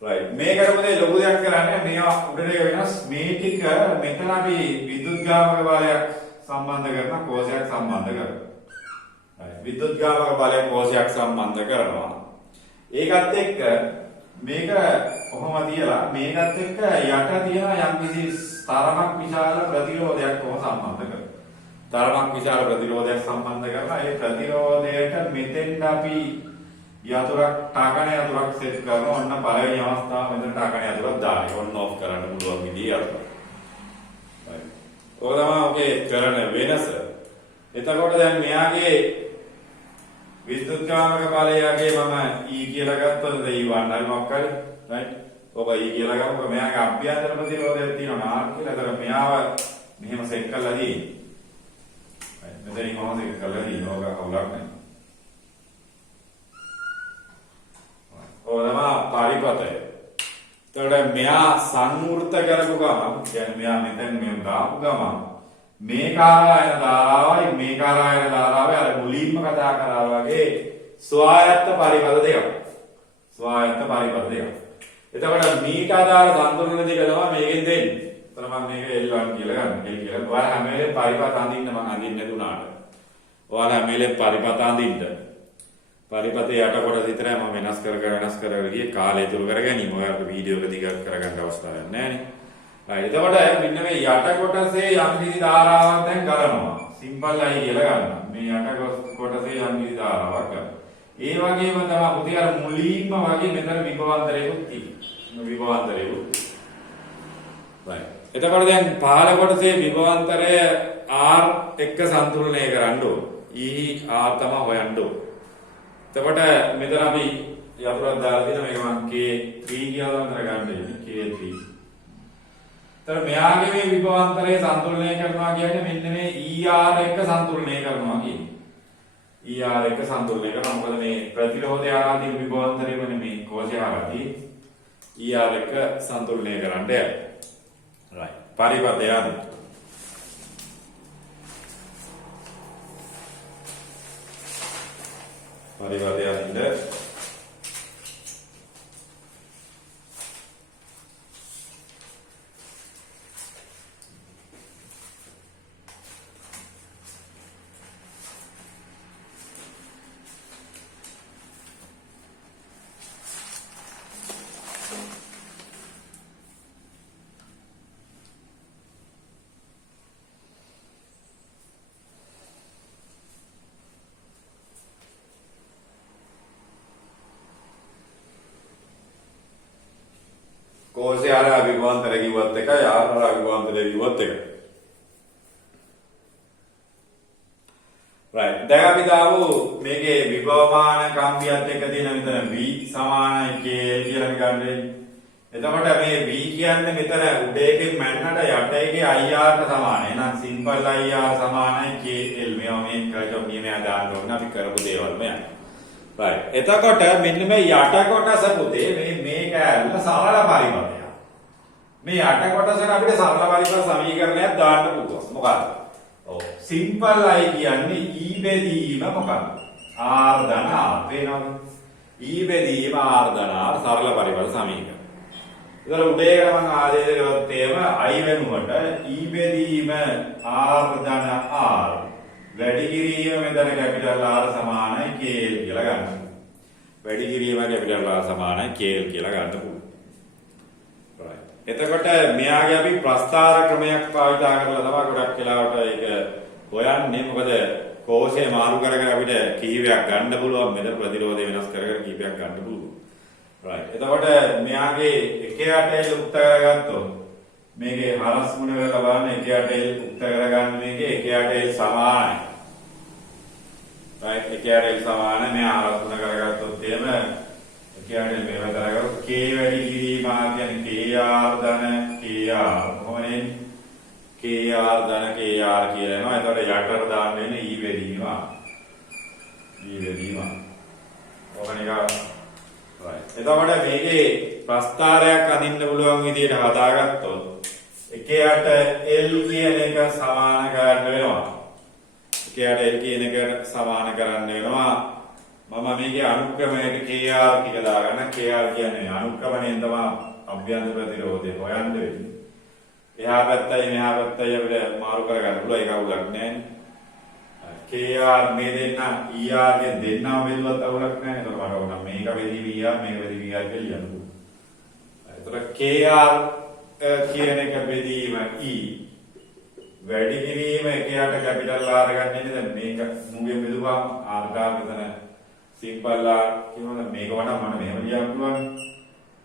right මේකට මොකද ලොකු දෙයක් කරන්නේ මේවා උඩරේ වෙනස් මේ ටික මෙතන අපි විදුත්ගාමක බලයක් සම්බන්ධ කරන කෝෂයක් සම්බන්ධ කරනවා. right විදුත්ගාමක බලයක් කෝෂයක් සම්බන්ධ කරනවා. ඒකත් එක්ක මේක කොහොම තියලා මේකත් එක්ක යට තියෙන යම්කිසි තරමක් විශාල ප්‍රතිරෝධයක් කොහොම සම්බන්ධ කරනවා. තරමක් විශාල ප්‍රතිරෝධයක් සම්බන්ධ කරලා ඒ ප්‍රතිරෝධයට මෙතෙන්ට අපි යතුරක් ටාකන යතුරක් සෙට් කරනවා. ඔන්න පළවෙනි අවස්ථාව මෙතන ටාකන යතුරක් දාන්නේ. ඔන්න ඔෆ් කරන්න පුළුවන් විදිය යතුර. right. ඔය තමයි ඔකේ කරන වෙනස. එතකොට දැන් මෙයාගේ විද්‍යුත්ගාමක බලයගේ මම E කියලා ගත්තොත් E1 හරි මොකක් හරි right. ඔබ E කියලා ගමු. මෙයාගේ අභ්‍යන්තර ප්‍රතිරෝධයක් තියෙනවා R කියලා. ඒතර මෙයාව මෙහෙම සෙට් කරලා දී. right. මෙතනින් කොහොමද ඒක කරලා දී? ඕක අවුලක් නැහැ. පරිපතය. එතකොට මෙයා සංවෘත කරපු ගමන් කියන්නේ මෙයා මෙතෙන් මෙහෙම දාපු ගමන් මේ කාරායන ධාරාවයි මේ කාරායන ධාරාවයි අර මුලින්ම කතා කරා වගේ ස්වායත්ත පරිපත දෙකක්. එතකොට මීට අදාළ සම්තුලන දෙක තමයි මේකෙන් දෙන්නේ. එතන මම මේක L1 කියලා ගන්න. L කියලා. ඔයාලා හැම වෙලේම පරිපත අඳින්න මම අඳින්නේ නැතුණාට. ඔයාලා හැම වෙලේම පරිපත අඳින්න. පරිපතේ යට කොටස විතරයි මම වෙනස් කර ගියේ කාලය තුල කර ගැනීම. ඔයාලට වීඩියෝ එක දිගට කරගන්න අවස්ථාවක් නැහැ නේ. right. එතකොට මෙන්න මේ යට කොටසේ යම් කිසි ධාරාවක් දැන් කරනවා. සිම්පල් I කියලා ගන්න. මේ යට කොටසේ යම් කිසි ධාරාවක් ගන්න. ඒ වගේම තමයි පුතේ අර මුලින්ම වගේ මෙතන විභවාන්තරයකුත් තියෙනවා. විභවාන්තරයකුත්. right. එතකොට දැන් පහළ කොටසේ විභවාන්තරය R එක්ක සම්තුලනය කරන්න ඕන. E R තමයි හොයන්න ඕන. එතකොට මෙතන අපි යතුරක් දාලා තියෙනවා මේක මම K3 කියලා කරගන්න ඉන්නේ K3. එතකොට මෙයාගේ මේ විභවාන්තරය සම්තුලනය කරනවා කියන්නේ මෙන්න මේ ER එක්ක සම්තුලනය කරනවා කියන්නේ. ER එක සම්තුලනය කරනවා. මොකද මේ ප්‍රතිරෝධය ආදී විභවාන්තරය වෙන මේ කෝෂය ආදී ER එක සම්තුලනය කරන්න යනවා. right. පරිපථය ආදී. පරිපථය ආදී කෝෂය අර විභවාන්තරය කිව්වත් එකයි ආර විභවාන්තරය කිව්වත් එකයි. right. දැන් අපි දාමු මේකේ විභවමාන කම්බියත් එක්ක තියෙන මෙතන V සමානයි K කියලා ගන්නේ. එතකොට මේ V කියන්නේ මෙතන උඩ එකේ මැන්නට යට එකේ IR ට සමානයි. එහෙනම් සිම්පල් IR සමානයි KL. මේවා මේ කර්ජොම් නියමය දාන්න ඕන අපි කරපු දේවල් මෙයා. right. එතකොට මෙන්න මේ යට කොටස පුතේ මේ කෑල්ල සරල පරිපථයක්. මේ යට කොටසට අපිට සරල පරිපථ සමීකරණයක් දාන්න පුළුවන්. මොකක්ද? ඔව්. සිම්පල් I කියන්නේ E බෙදීම මොකක්ද? R ධන R වෙනවද? E බෙදීම R ධන R සරල පරිපථ සමීකරණ. ඒතර උඩේ ගමන් ආදේශ කරොත් එහෙම I වෙනුවට E බෙදීම R ධන R වැඩි කිරීම මෙතන කැපිටල් R සමානයි KL කියලා ගන්න. වැඩි කිරීම කැපිටල් R සමානයි KL කියලා ගන්න පුළුවන්. right. එතකොට මෙයාගේ අපි ප්‍රස්ථාර ක්‍රමයක් පාවිච්චි කරලා තමයි ගොඩක් වෙලාවට ඒක හොයන්නේ. මොකද කෝෂය මාරු කර කර අපිට කීපයක් ගන්න පුළුවන්. මෙතන ප්‍රතිරෝධය වෙනස් කර කර කීපයක් ගන්න පුළුවන්. right. එතකොට මෙයාගේ එක යටේ උත්තර කරගත්තොත් මේකේ හරස් මුණ කරලා බලන්න එක යටේ උත්තර කරගන්න මේකේ එක යටේ සමානයි. right. එක යටේ සමාන මෙයා හරස් මුණ කරගත්තොත් එහෙම එක යටේ මේව කරගත්තොත් K වැඩි කිරීම කියන්නේ KR ධන KR කොහොමනේ KR ධන KR කියලා එනවා. එතකොට යටට දාන්න වෙන්නේ E වැඩිම. E වැඩිම. කොහොමනික right. එතකොට මේකේ ප්‍රස්ථාරයක් අදින්න පුළුවන් විදිහට හදාගත්තොත් එකයට L කියන එක සමාන කරන්න වෙනවා. එකයට L කියන එක සමාන කරන්න වෙනවා. මම මේකේ අනුක්‍රමයට KR ටික දාගන්න. KR කියන්නේ අනුක්‍රමණයෙන් තමයි අභ්‍යන්තර ප්‍රතිරෝධය හොයන්න වෙන්නේ. එහා පැත්තයි මෙහා පැත්තයි අපිට මාරු කරගන්න පුළුවන්. ඒක අවුලක් නැහැ. KR මේ දෙන්න ER ගෙන් දෙන්නම බෙදුවත් අවුලක් නැහැ. ඒතකොට මට ඕන මේක බෙදී ER මේක බෙදී ER කියලා ලියන්න පුළුවන්. ඒතකොට KR කියන එක බෙදීම E වැඩි කිරීම එකයට කැපිටල් R ගන්න නේද? මේක මුගෙන් බෙදුවාම R ගාන මෙතන සිම්පල් R කියනවා. මේක වඩා මම මෙහෙම ලියන්න පුළුවන්.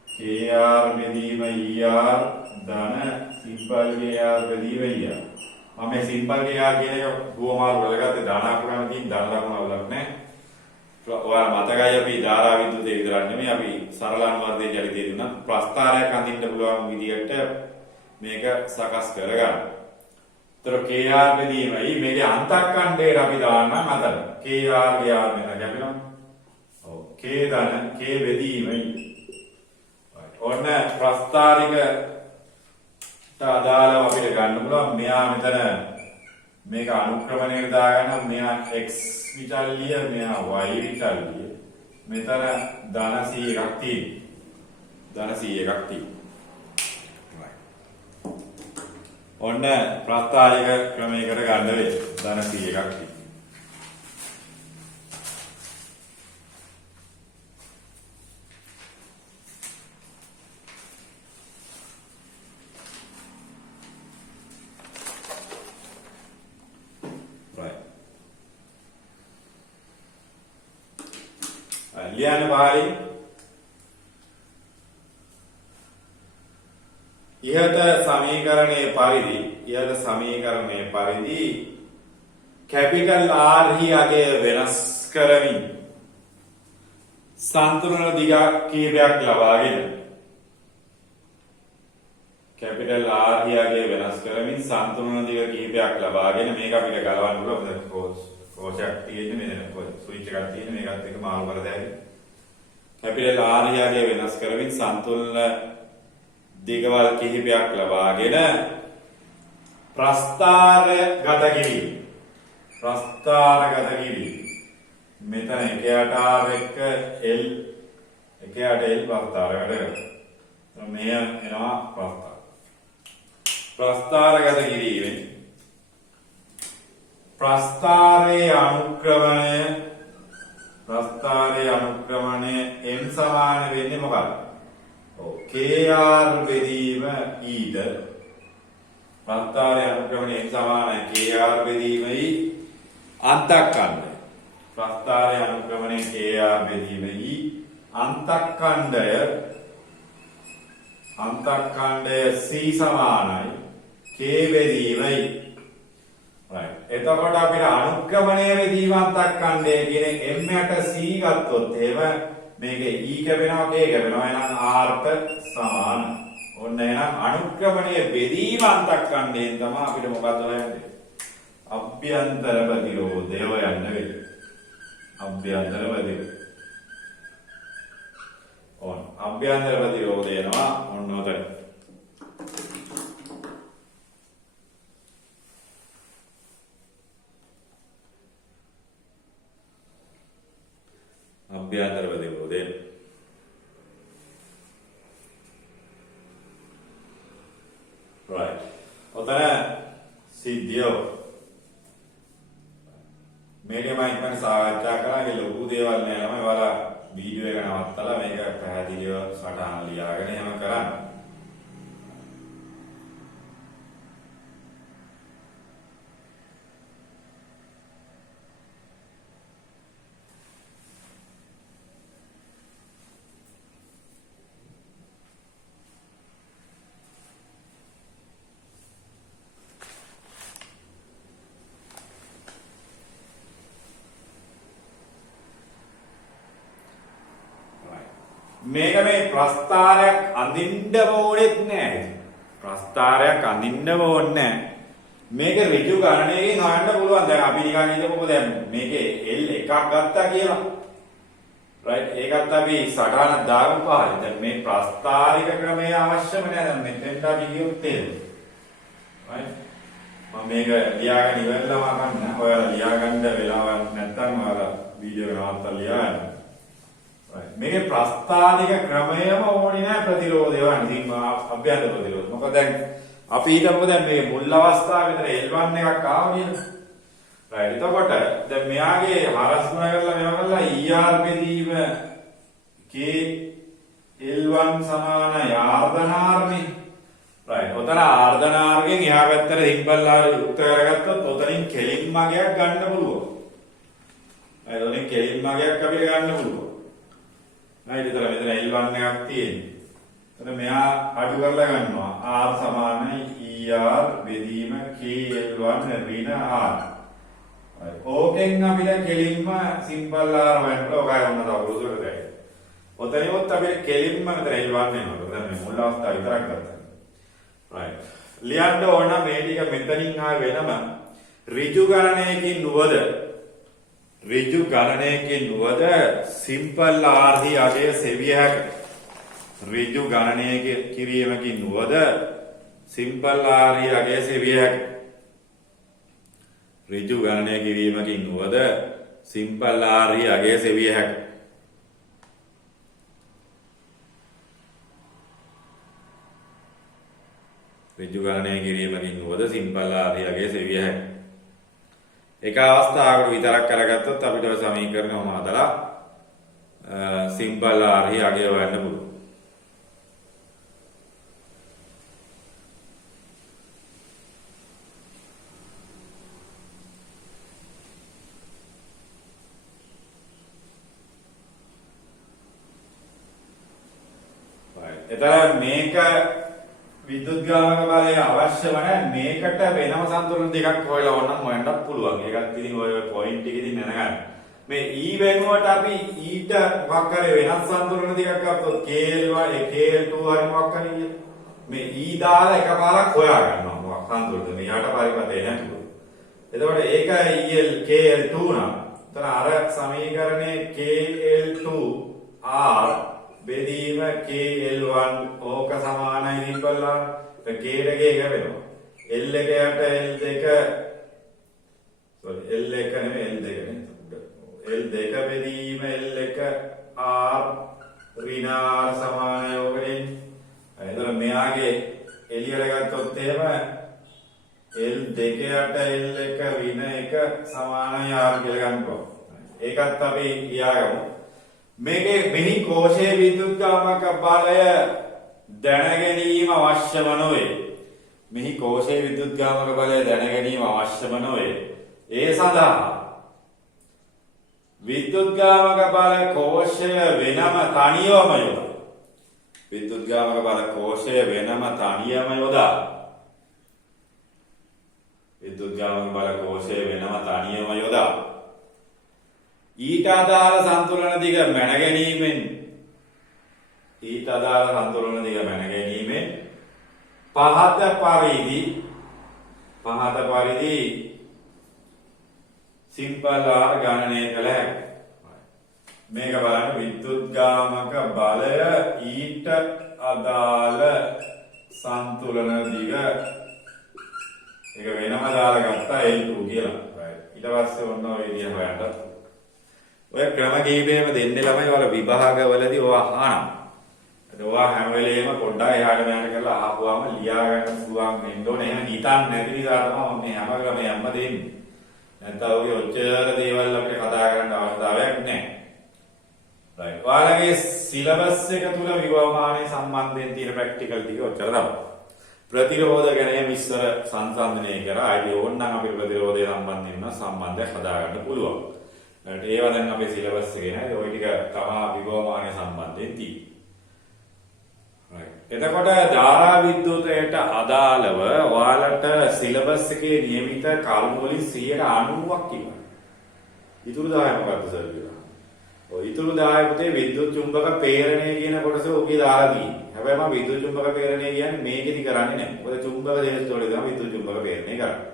KR බෙදීම ER ධන සිම්පල් KR බෙදීම ER. මම මේ සිම්පල් KR කියන එක දුවමාරු කරගත්තේ ධනාත්මකව තියෙන ධන ලකුණ අවුලක් නැහැ. ඔයාලා මතකයි අපි ධාරා විද්‍යුතේ විතරක් නෙමෙයි අපි සරල අනුවර්තයේ යටි දුන්නා ප්‍රස්ථාරයක් අඳින්න පුළුවන් විදිහට මේක සකස් කරගන්න. ඒතර KR බෙදීමයි මේකේ අන්තක්ඛණ්ඩයට අපි දාන්න මතක. KR මෙතන ගැපෙනවා. ඔව් K ධන K බෙදීමයි. ඔන්න ප්‍රස්ථාරික අදාළව අපිට ගන්න පුළුවන්. මෙයා මෙතන මේක අනුක්‍රමණයට දාගන්න. මෙයා x විචල්ලිය මෙයා y විචල්ලිය. මෙතන ධන 100ක් තියෙනවා. ධන 100ක් තියෙනවා. ඔන්න ප්‍රස්ථාරික ක්‍රමයකට ගන්න වෙයි. ධන 100ක් තියෙනවා. ලියන්න පහලින් ඉහත සමීකරණයේ පරිදි කැපිටල් R අගය වෙනස් කරමින් සන්තුලන දිග කීපයක් ලබාගෙන කැපිටල් R අගය වෙනස් කරමින් සන්තුලන දිග කීපයක් ලබාගෙන මේක අපිට ගලවන්න පුළුවන් කෝෂයක් තියෙන්නේ මෙතන ස්විච් එකක් තියෙන්නේ මේකත් එක්ක මාරු කර දෙන්න කැපිටල් R අගය වෙනස් කරමින් සන්තුලන දිගවල් කිහිපයක් ලබාගෙන ප්‍රස්ථාරගත කිරීම මෙතන එකයට R එක L එකයට L ප්‍රස්ථාරකට මෙය එනවා ප්‍රස්ථාරගත කිරීමෙන් ප්‍රස්ථාරයේ අනුක්‍රමණය m සමාන වෙන්නේ මොකක්ද? KR බෙදීම ඊට ප්‍රස්ථාරයේ අනුක්‍රමණය m සමාන KR බෙදීම ඊ අන්තක්ඛණ්ඩය ප්‍රස්ථාරයේ අනුක්‍රමණය KR බෙදීම ඊ අන්තක්ඛණ්ඩය C සමානයි K බෙදීම ඊ right එතකොට අපිට අනුක්‍රමණය බෙදීම අන්තක්ඛණ්ඩය කියන m යට C ගත්තොත් එහෙම මේකේ E කැපෙනවා K කැපෙනවා එහෙනම් R ට සමානයි. ඔන්න එහෙනම් අනුක්‍රමණයේ බෙදීම අන්තක්ඛණ්ඩයෙන් තමයි අපිට මොකද්ද හොයන්නේ? අභ්‍යන්තර ප්‍රතිරෝධය හොයන්න වෙන්නේ. අභ්‍යන්තර ප්‍රතිරෝධය. අභ්‍යන්තර ප්‍රතිරෝධය එනවා ඔන්න ඔතන. අභ්‍යන්තර ප්‍රතිරෝධය right ඔතන සිද්ධිය මේකම ඉක්මන සාකච්ඡා කරලා ලොකු දේවල් නෑ ළමයි ඔයාලා වීඩියෝ එක නවත්තලා මේක පැහැදිලිව සටහන ලියාගෙන එහෙම කරන්න මේක මේ ප්‍රස්ථාරයක් අඳින්න ඕනෙත් නෑ. ප්‍රස්ථාරයක් අඳින්න ඕනේ නෑ. මේක ඍජු ගණනයකින් හොයන්න පුළුවන්. දැන් අපි නිකන් හිතමුකෝ දැන් මේකේ L එකක් ගත්තා කියලා. right ඒකත් අපි සටහන දාමු පහලින්. දැන් මේ ප්‍රස්ථාරික ක්‍රමය අවශ්‍යම නෑ. දැන් මෙතෙන්ට අපි ගියොත් right මම මේක ලියාගෙන ඉවරලම ගන්න. ඔයාලා ලියාගන්න වෙලාවක් නැත්නම් ඔයාලා වීඩියෝ එක නවත්තලා ලියන්න. මේකේ ප්‍රස්ථානික ක්‍රමයම ඕනේ නෑ ප්‍රතිරෝධය වань. ඉතින් අභ්‍යන්තර ප්‍රතිරෝධ. මොකද දැන් අපි හිතමුකෝ දැන් මේ මුල් අවස්ථාවේ විතර L1 එකක් ආවා කියලා. right එතකොට දැන් මෙයාගේ හරස්ම කරලා මේවා කරලා ER බෙදීම K L1 සමානයි ආර්ධනාර්නේ. right ඔතන ආර්ධනාර්ගෙන් එහා පැත්තට සිම්පල් ආර යුක්ත කරගත්තොත් ඔතනින් කෙලින් මගයක් ගන්න පුළුවන්. right ඔතනින් කෙලින් මගයක් අපිට ගන්න පුළුවන්. right ඉතල මෙතන L1 එකක් තියෙන්නේ. එතන මෙහා අඩු කරලා ගන්නවා. R සමානයි ER බෙදීම K L1 ඍණ R. right ඕකෙන් අපිට කෙලින්ම සිම්පල් R වයින් ඔකයි වුණ තවරුදුර දෙයි. ඔතනියොත් අපිට කෙලින්ම මෙතන L1 එනවා. දැන් මේ මුල් අවස්ථාව විතරක් ගත්තා. right ලියන්න ඕන මේ ටික මෙතනින් ආව වෙනම ඍජු ගණනයකින් නුවද සිම්පල් R අගය සෙවිය හැක. ඍජු ගණනයක කිරීමකින් නුවද සිම්පල් R අගය සෙවිය හැක. ඍජු ගණනය කිරීමකින් නුවද සිම්පල් R අගය සෙවිය හැක. ඍජු ගණනය කිරීමකින් නුවද සිම්පල් R අගය සෙවිය හැක. එක අවස්ථාවකට විතරක් කරගත්තොත් අපිට ඔය සමීකරණයම හදලා සිම්පල් R අගය හොයන්න පුළුවන්. එතන මේක විද්‍යුත්ගාමක බලය අවශ්‍ය වන මේකට වෙනම සන්තුලන දෙකක් හොයලා ඕනනම් හොයන්නත් පුළුවන්. ඒකත් ඉතින් ඔය පොයින්ට් එකේදී දැනගන්න. මේ E වෙනුවට අපි ඊට මොකක් කරේ වෙනස් සන්තුලන දෙකක් ගත්තොත් KL1 KL2 හරි මොකක් හරි කියලා. මේ E දාලා එකපාරක් හොයා ගන්නවා මොකක් සන්තුලන. මෙයාට පරිපතේ නැතුව. එතකොට ඒක EL KL2 නම් එතන අර සමීකරණයේ KL2 R බෙදීම KL1 ඕක සමානයි ඉතින්පල්ලා K දෙකේ එක වෙනවා L එක යට L2 නෙමෙයි L2 නේ L2 බෙදීම L1 R ඍණ R සමානයි ඕකනේ එතකොට මෙයාගේ එළියට ගත්තොත් එහෙම L2 යට L1 ඍණ 1 සමානයි R කියලා ගන්නවා ඒකත් අපි ලියාගමු මේකේ මෙහි කෝෂයේ විද්‍යුත්ගාමක බලය දැන ගැනීම අවශ්‍ය වනෝය. මෙහි කෝෂයේ විද්‍යුත්ගාමක බලය දැන ගැනීම අවශ්‍ය වනෝය. ඒ සඳහා විද්‍යුත්ගාමක බල කෝෂය වෙනම තනියම යොදා. විද්‍යුත්ගාමක බල කෝෂය වෙනම තනියම යොදා. විද්‍යුත්ගාමක බල කෝෂය වෙනම තනියම යොදා. ඊට අදාළ සන්තුලන දිග මැන ගැනීමෙන් පහත පරිදි සිම්පල් R ගණනය කළ හැකියි. මේක බලන්න විද්‍යුත්ගාමක බලය ඊට අදාළ සන්තුලන දිග ඒක වෙනම දාලා ගත්තා L2 කියලා. ඊට පස්සේ ඔන්න ඔය විදිහ හොයන්න ඔය ක්‍රම කීපෙම දෙන්නේ ළමයි වල විභාගවලදී ඔය අහනවා. ඒක ඔයා හැම වෙලේම පොඩ්ඩක් එහාට මෙහාට කරලා අහපුවාම ලියා ගන්න පුළුවන් වෙන්න ඕනේ. එහෙම හිතන්නේ නැති නිසා තමයි මේ හැම ක්‍රමයක්ම දෙන්නේ. නැත්නම් ඔය ඔච්චර දේවල් අපිට කතා කරන්න අවස්ථාවක් නැහැ. රයිට්. ඔයාලගේ සිලබස් එක තුල විභවමානයේ සම්බන්ධයෙන් තියෙන ප්‍රැක්ටිකල් ටික ඔච්චර තමයි. ප්‍රතිරෝධ ගැන විස්තර සංසන්දනය කරා. ආයි ඕනනම් අපි ප්‍රතිරෝධය සම්බන්ධයෙන් සම්බන්ධයක් හදාගන්න පුළුවන්. ඒවා දැන් අපේ සිලබස් එකේ නේද? ওই ටික තමයි විභවමානය සම්බන්ධයෙන් තියෙන්නේ. right. එතකොට ධාරා විද්‍යුතයට අදාළව ඔයාලට සිලබස් එකේ નિયમિત කරුණු වලින් 90ක් ඉන්නවා. ඊටු 10 මොකක්ද සර් කියලා? ඔය ඊටු 10 පුතේ විද්‍යුත් චුම්බක ප්‍රේරණය කියන කොටස ඔකේ දාලා තියෙන්නේ. හැබැයි මම විද්‍යුත් චුම්බක ප්‍රේරණය කියන්නේ මේකෙදි කරන්නේ නැහැ. මොකද චුම්බක දේශවල තමයි විද්‍යුත් චුම්බක ප්‍රේරණය කරන්නේ.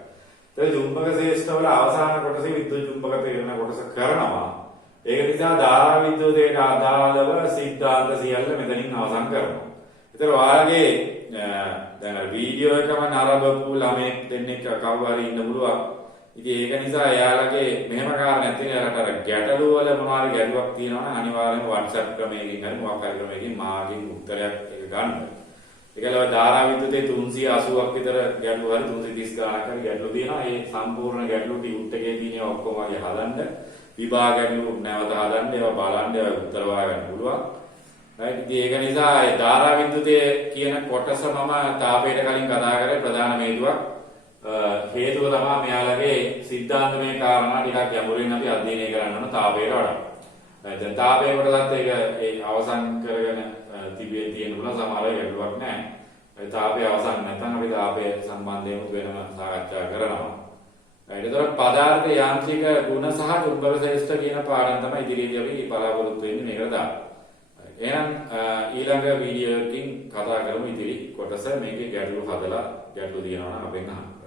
චුම්බක ශේෂ්ඨවල අවසාන කොටසේ විද්‍යුත් චුම්බක ප්‍රේරණ කොටස කරනවා. ඒක නිසා ධාරා විද්‍යුතයට අදාළව සිද්ධාන්ත සියල්ල මෙතනින් අවසන් කරනවා. ඒතර ඔයාලගේ දැන් අර වීඩියෝ එකම නරඹපු ළමෙක් දෙන්නෙක් කවුරු හරි ඉන්න පුළුවන්. ඉතින් ඒක නිසා එයාලගේ මෙහෙම කාරණයක් තියෙනවා. එයාලට අර ගැටලු වල මොනවා හරි ගැටලුවක් තියෙනවා නම් අනිවාර්යෙන්ම WhatsApp ක්‍රමයකින් හරි මොකක් හරි ක්‍රමයකින් මාගෙන් උත්තරයක් ඒක ගන්න. ඒකල ධාරා විද්‍යුතේ 380ක් විතර ගැටලු හරි 330 ගණනක් හරි ගැටලු තියෙනවා. ඒ සම්පූර්ණ ගැටලු ටික එකේ තියෙන ඔක්කොම වගේ හදන්න විභාග ගැටලු නැවත හදන්න ඒවා බලන්න ඒවා උත්තර හොයාගන්න පුළුවන්. right ඉතින් ඒක නිසා ඒ ධාරා විද්‍යුතේ කියන කොටස මම තාපයට කලින් කතා කරේ ප්‍රධාන හේතුව තමයි මෙයාලගේ සිද්ධාන්තමය කාරණා ටිකක් ගැඹුරින් අපි අධ්‍යයනය කරන්න ඕන තාපයට වඩා. දැන් තාපයේ කොටසත් ඒක ඒ අවසන් කරගෙන තියෙන ගුණ සමහර ගැටලුවක් නැහැ. ඒ තාපය අවසන් නැත්නම් අපි තාපය සම්බන්ධයෙන් වෙනම සාකච්ඡා කරනවා. ඒකට පදාර්ථ යාන්ත්‍රික ගුණ සහ චුම්බක ශ්‍රේෂ්ඨ කියන පාඩම් තමයි ඉදිරියේදී අපි බලාපොරොත්තු වෙන්නේ මේකට දාන්න. එහෙනම් ඊළඟ වීඩියෝ එකකින් කතා කරමු ඉදිරි කොටස මේකේ ගැටලු හදලා ගැටලු දිනනවා නම් අපෙන් අහන්න.